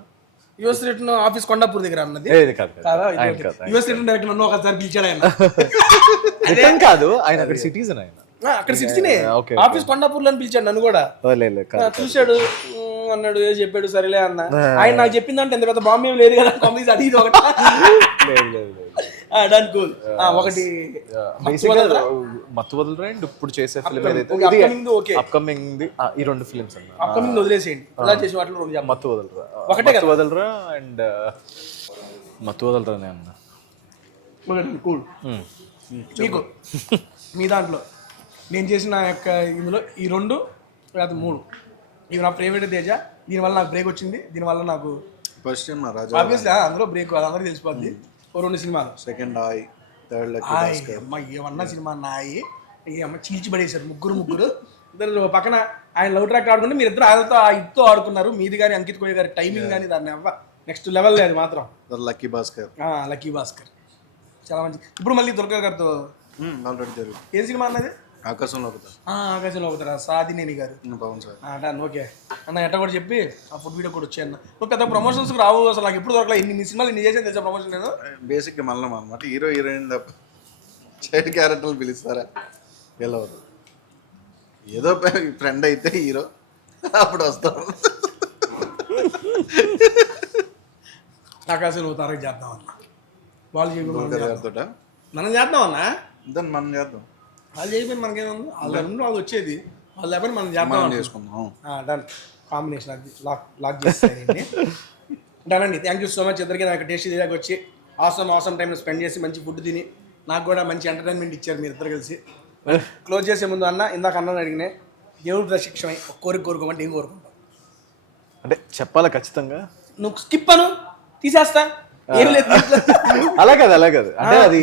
యుఎస్ రిటర్న్ ఆఫీస్ కొండాపూర్ దగ్గర అన్నది ఇది కాదు కాదా ఆయన కాదు యుఎస్ రిటర్న్ డైరెక్టర్ నన్ను ఒకసారి పిలిచాడు ఆయన రిటర్న్ కాదు ఆయన అక్కడ సిటిజన్ ఆయన అక్కడ సిటీనే ఓకే ఆఫీస్ కొండాపూర్లో అని పిలిచాడు నన్ను కూడా లేదు కాదు చూశాడు అన్నాడు చెప్పాడు సరేలే అన్న ఆయన నాకు చెప్పిందంటే ఎంత పెద్ద బాంబే ఏం లేదు కదా కామెడీస్ అది ఇది ఒకటి లేదు డన్ కూల్ ఒకటి మత్తు వదలరా అండ్ ఇప్పుడు చేసే ఫిలిం ఏదైతే upcoming ఓకే అప్కమింగ్ ఈ 2 ఫిలిమ్స్ అన్న అప్కమింగ్ వదిలేసేయండి ఇలా చేసి వాటిలో రెండు చెప్పండి. మత్తు వదలరా ఒకటే మత్తు వదలరా అండ్ మత్తు వదలరానే అన్న కూల్ మీకు మీ దాంట్లో నేను చేసిన యొక్క ఇందులో ఈ 2 లేదా 3 ఇవి నా ప్రైవేట్ తేజ దీనివల్ల నాకు బ్రేక్ వచ్చింది దీనివల్ల నాకు ఫస్ట్ టైం నా రాజా ఆబ్వియస్లీ అందులో బ్రేక్ అందరికీ తెలిసిపోద్ది ఓ 2 సినిమాలు సెకండ్ ఆయి థర్డ్ లక్కీ హాయ్ భాస్కర్ అమ్మ ఏమన్నా సినిమా నాయి అమ్మ చీల్చి పడేశారు ముగ్గురు ఇద్దరు పక్కన ఆయన లవ్ ట్రాక్ ఆడుకుంటే మీరు ఇద్దరు ఆయనతో ఆ ఇద్దరు ఆడుకున్నారు మీది కానీ అంకిత్ కోయ గారి టైమింగ్ కానీ దాన్ని అవ్వ నెక్స్ట్ లెవెల్ అది మాత్రం లక్కీ భాస్కర్ లక్కీ భాస్కర్ చాలా మంచి ఇప్పుడు మళ్ళీ దుర్గా గారితో ఆల్రెడీ జరుగుతుంది. ఏం సినిమా అన్నది ఆకాశంలో ఒకటి ఆకాశంలో అవుతారా సాధినేని గారు పవన్ సార్ డన్ ఓకే అన్న ఎట్ట కూడా చెప్పి ఆ ఫుడ్ వీడియో కూడా వచ్చాయి అన్న నువ్వు పెద్ద ప్రమోషన్స్ రావు అసలు నాకు ఎప్పుడు దొరకలేదు ఇన్ని సినిమాలు ఇన్ని చేసేది తెలుసా ప్రమోషన్ నేను బేసిక్గా మళ్ళీ అనమాట హీరో హీరోయిన్ తప్ప చైల్డ్ క్యారెక్టర్లు పిలుస్తారా గెలవదు ఏదో ఫ్రెండ్ అయితే హీరో అప్పుడు వస్తాం ఆకాశంలో తారక చేద్దాం అన్న వాళ్ళు చేయకుండా తోట మనం చేద్దాం అన్న దాన్ని మనం చేద్దాం వాళ్ళు చేయకపోయిన మనకేముంది వాళ్ళు వచ్చేది వాళ్ళు లేకపోతే మనం చేద్దాం మనం చేసుకుందాం డన్ కాంబినేషన్ అది లాక్ చేస్తానండి డన్ అండి థ్యాంక్ యూ సో మచ్ ఇద్దరికి నాకు టేస్టీ దగ్గరకు వచ్చి ఆసమ్ టైంలో స్పెండ్ చేసి మంచి ఫుడ్ తిని నాకు కూడా మంచి ఎంటర్టైన్మెంట్ ఇచ్చారు మీరు ఇద్దరు కలిసి క్లోజ్ చేసే ముందు అన్న ఇందాక అన్న అడిగినే దేవుడు ప్రశిక్షమై ఒక కోరుకోమంటే ఏం కోరుకుంటాం అంటే చెప్పాలా ఖచ్చితంగా నువ్వు స్కిప్ అను తీసేస్తా ఏం లేదు అలా కాదు అంటే అది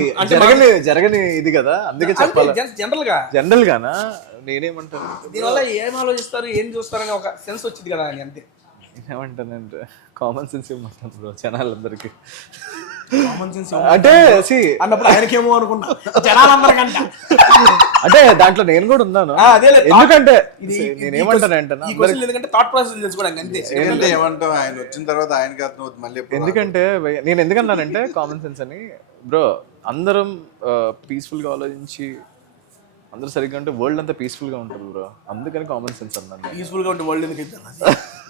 జరగని ఇది కదా అందుకే చెప్పాలి జనరల్ గా గానా నేనేమంటాను దీనివల్ల ఏం ఆలోచిస్తారు ఏం చూస్తారని ఒక సెన్స్ వచ్చింది కదా అని అంతే నేనేమంటానంటే కామన్ సెన్స్ ఇవ్వమంటాను బ్రో జనాలందరికీ కామన్ సెన్స్ అంటే అన్నప్పుడు ఆయనకేమో అనుకుంటా జనాలందరికంట అంటే దాంట్లో నేను కూడా ఉన్నాను ఎందుకంటే నేనేమంటానంటే ఎందుకంటే థాట్ ప్రాసెస్ తెలుసుకోవడానికి అంతే ఏంటంటే ఏమంటాం ఆయన వచ్చిన తర్వాత ఆయనకి అర్థం అవుతుంది మళ్ళీ ఎందుకంటే నేను ఎందుకన్నానంటే కామన్ సెన్స్ అని బ్రో అందరం పీస్ఫుల్ గా ఆలోచించి అందరూ సరిగ్గా ఉంటే వరల్డ్ అంతా పీస్ఫుల్ గా ఉంటుంది బ్రో అందుకని కామన్ సెన్స్ అన్నాను పీస్ఫుల్ గా ఉంటే వరల్డ్ ఎందుకు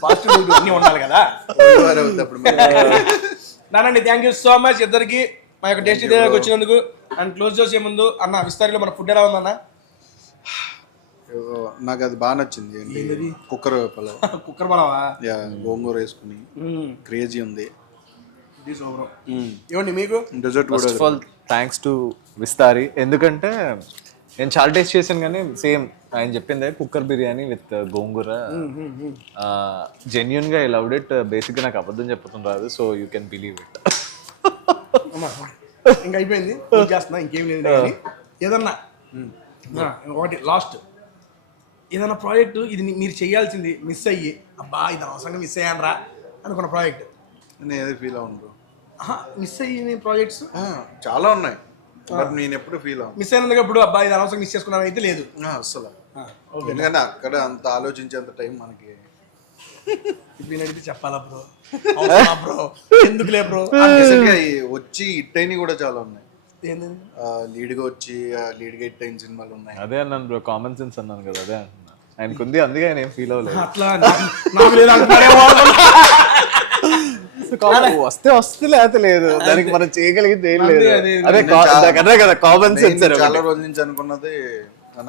పాజిటివ్ అన్నీ ఉండాలి కదా అప్పుడు నానండి థ్యాంక్ యూ సో మచ్ ఇద్దరికి మా యొక్క టేస్టీ దగ్గరకు వచ్చినందుకు అండ్ క్లోజ్ చేసే ముందు అన్న విస్తారిలో మన ఫుడ్ ఎలా ఉందన్న నాకు అది బాగా నచ్చింది కుక్కర్ పలావ్ కుక్కర్ పలావా గోంగూర వేసుకుని క్రేజీ ఉంది ఏమండి మీకు dessert first of all thanks to Vistari ఎందుకంటే నేను చాలా టేస్ట్ చేశాను కానీ సేమ్ ఆయన చెప్పిందే cooker biryani with gongura genuine గా ఐ లవ్డ్ ఇట్ బేసిక్గా నాకు అబద్ధం చెప్పడం రాదు so you can believe it ఇంకా అయిపోయింది చేస్తున్నా ఇంకేం లేదు కానీ ఏదన్నా ఒకటి లాస్ట్ ఏదన్నా ప్రాజెక్ట్ ఇది మీరు చేయాల్సింది మిస్ అయ్యి అబ్బా ఇది అవసరంగా మిస్ అయ్యాను రా అనుకున్న ప్రాజెక్ట్ నేను ఏదో ఫీల్ అవును మిస్ అయ్యి ప్రాజెక్ట్స్ చాలా ఉన్నాయి బట్ నేను ఎప్పుడు ఫీల్ అవును మిస్ అయినందుకు ఇప్పుడు అబ్బా ఇది అనవసరం మిస్ చేసుకున్నాను అయితే లేదు అసలు ఎందుకంటే అక్కడ అంత ఆలోచించేంత టైం మనకి ఇప్పుడు అడిగితే చెప్పాలా బ్రో బ్రో ఎందుకులే బ్రో వచ్చి హిట్ అయినవి కూడా చాలా ఉన్నాయి ఏంటండి లీడ్ గా వచ్చి లీడ్ గా హిట్ అయిన సినిమాలు ఉన్నాయి అదే అన్నాను బ్రో కామన్ సెన్స్ అన్నాను కదా అదే అంటున్నా ఆయనకు ఉంది అందుకే ఆయన ఏం ఫీల్ అవ్వలేదు అట్లా నాకు లేదు వస్తే వస్తే లేకపోతే లేదు దానికి మనం చేయగలిగింది ఏం లేదు అదే కదా కామన్ సెన్స్ చాలా రోజుల నుంచి అనుకున్నది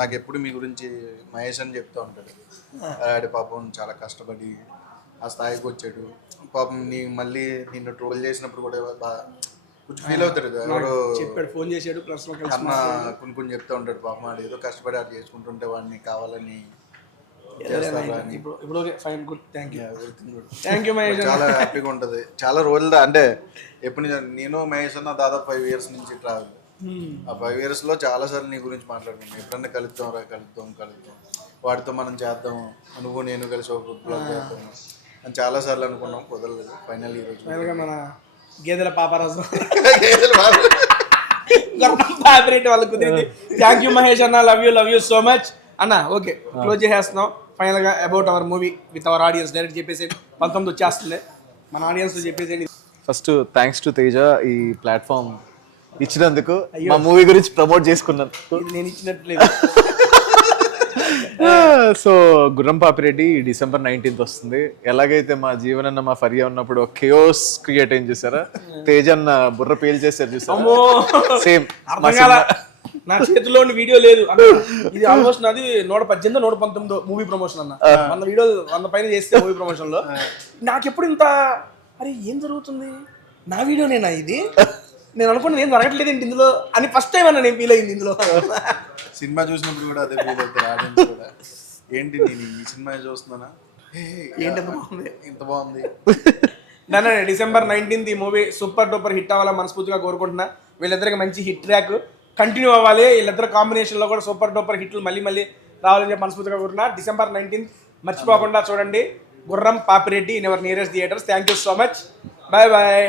నాకు ఎప్పుడు మీ గురించి మహేష్ అని చెప్తూ ఉంటాడు ఆడి పాపం చాలా కష్టపడి ఆ స్థాయికి వచ్చాడు పాపం నీ మళ్ళీ నిన్ను ట్రోల్ చేసినప్పుడు కూడా కొంచెం ఫీల్ అవుతాడు ఎవరు చెప్పాడు ఫోన్ చేశాడు అన్న కొన్ని చెప్తూ ఉంటాడు పాపం ఆడు ఏదో కష్టపడి ఆడు చేసుకుంటుంటే వాడిని కావాలని చాలా హ్యాపీగా ఉంటది చాలా రోజులు అంటే ఎప్పుడు నేను మహేష్ అన్న దాదాపు 5 years నుంచి ట్రావెల్ ఆ 5 years లో చాలా సార్లు నీ గురించి మాట్లాడుకున్నాం ఎప్పుడన్నా కలుద్దాం వాడితో మనం చేద్దాం నువ్వు నేను కలిసి ఒక బ్లాగ్ చేద్దాం అని చాలా సార్లు అనుకున్నాం కుదరలేదు ఫైనల్ ఈ రోజు మన గేదెల పాపరాజు వాళ్ళకు కుదిరింది థ్యాంక్ యూ మహేష్ అన్న లవ్ యూ సో మచ్ అన్న ఓకే క్లోజ్ చేసేస్తున్నాం ఫైనల్ గా about our movie with our audience direct చెప్పేసి 19 వచ్చేస్తుంది మన ఆడియన్స్ చెప్పేసి. ఫస్ట్ థ్యాంక్స్ టు తేజ ఈ ప్లాట్ఫామ్ ఇచ్చినందుకు, మా మూవీ గురించి ప్రమోట్ చేసుకున్నందుకు. ఇది నేను ఇచ్చినట్లేదు. సో గుర్రం పాపిరెడ్డి December 19th వస్తుంది. ఎలాగైతే మా జీవనన్న మా ఫరియా ఉన్నప్పుడు కేయోస్ క్రియేట్ ఏం చేశారా, తేజ అన్న బుర్ర పేల్ చేశారు చూసారా, సేమ్ అర్థం కాల. నా చేతిలో వీడియో లేదు అన్న. ఇది ఆల్మోస్ట్ నాది 118 119 మూవీ ప్రమోషన్ అన్న. 100 వీడియోలు 100 పైన చేస్తే మూవీ ప్రమోషన్ లో నాకు ఎప్పుడు ఇంత అరే ఏం జరుగుతుంది, నా వీడియోనేనా ఇది, నేను అనుకున్నది ఏం జరగట్లేదు ఏంటి ఇందులో అని ఫస్ట్ టైం అన్న నేను ఫీల్ అయింది ఇందులో. సినిమా చూసినప్పుడు కూడా అదే ఫీల్ అవుతారు ఆడియన్స్ కూడా. ఏంటి నేను ఈ సినిమా చూస్తున్నానా, ఏంటి ఎంత బాగుంది, ఇంత బాగుంది. నన్ను December 19th ఈ మూవీ సూపర్ డూపర్ హిట్ అవ్వాలని మనస్ఫూర్తిగా కోరుకుంటున్నా. వీళ్ళిద్దరికి మంచి హిట్ ట్రాక్ కంటిన్యూ అవ్వాలి, వీళ్ళిద్దరు కాంబినేషన్లో కూడా సూపర్ డూపర్ హిట్లు మళ్ళీ మళ్ళీ రావాలని చెప్పి మనస్ఫూర్తిగా కోరుకున్నా. December 19th మర్చిపోకుండా చూడండి. Gurram Papireddy in ever nearest theatres. Thank you so much. Bye bye.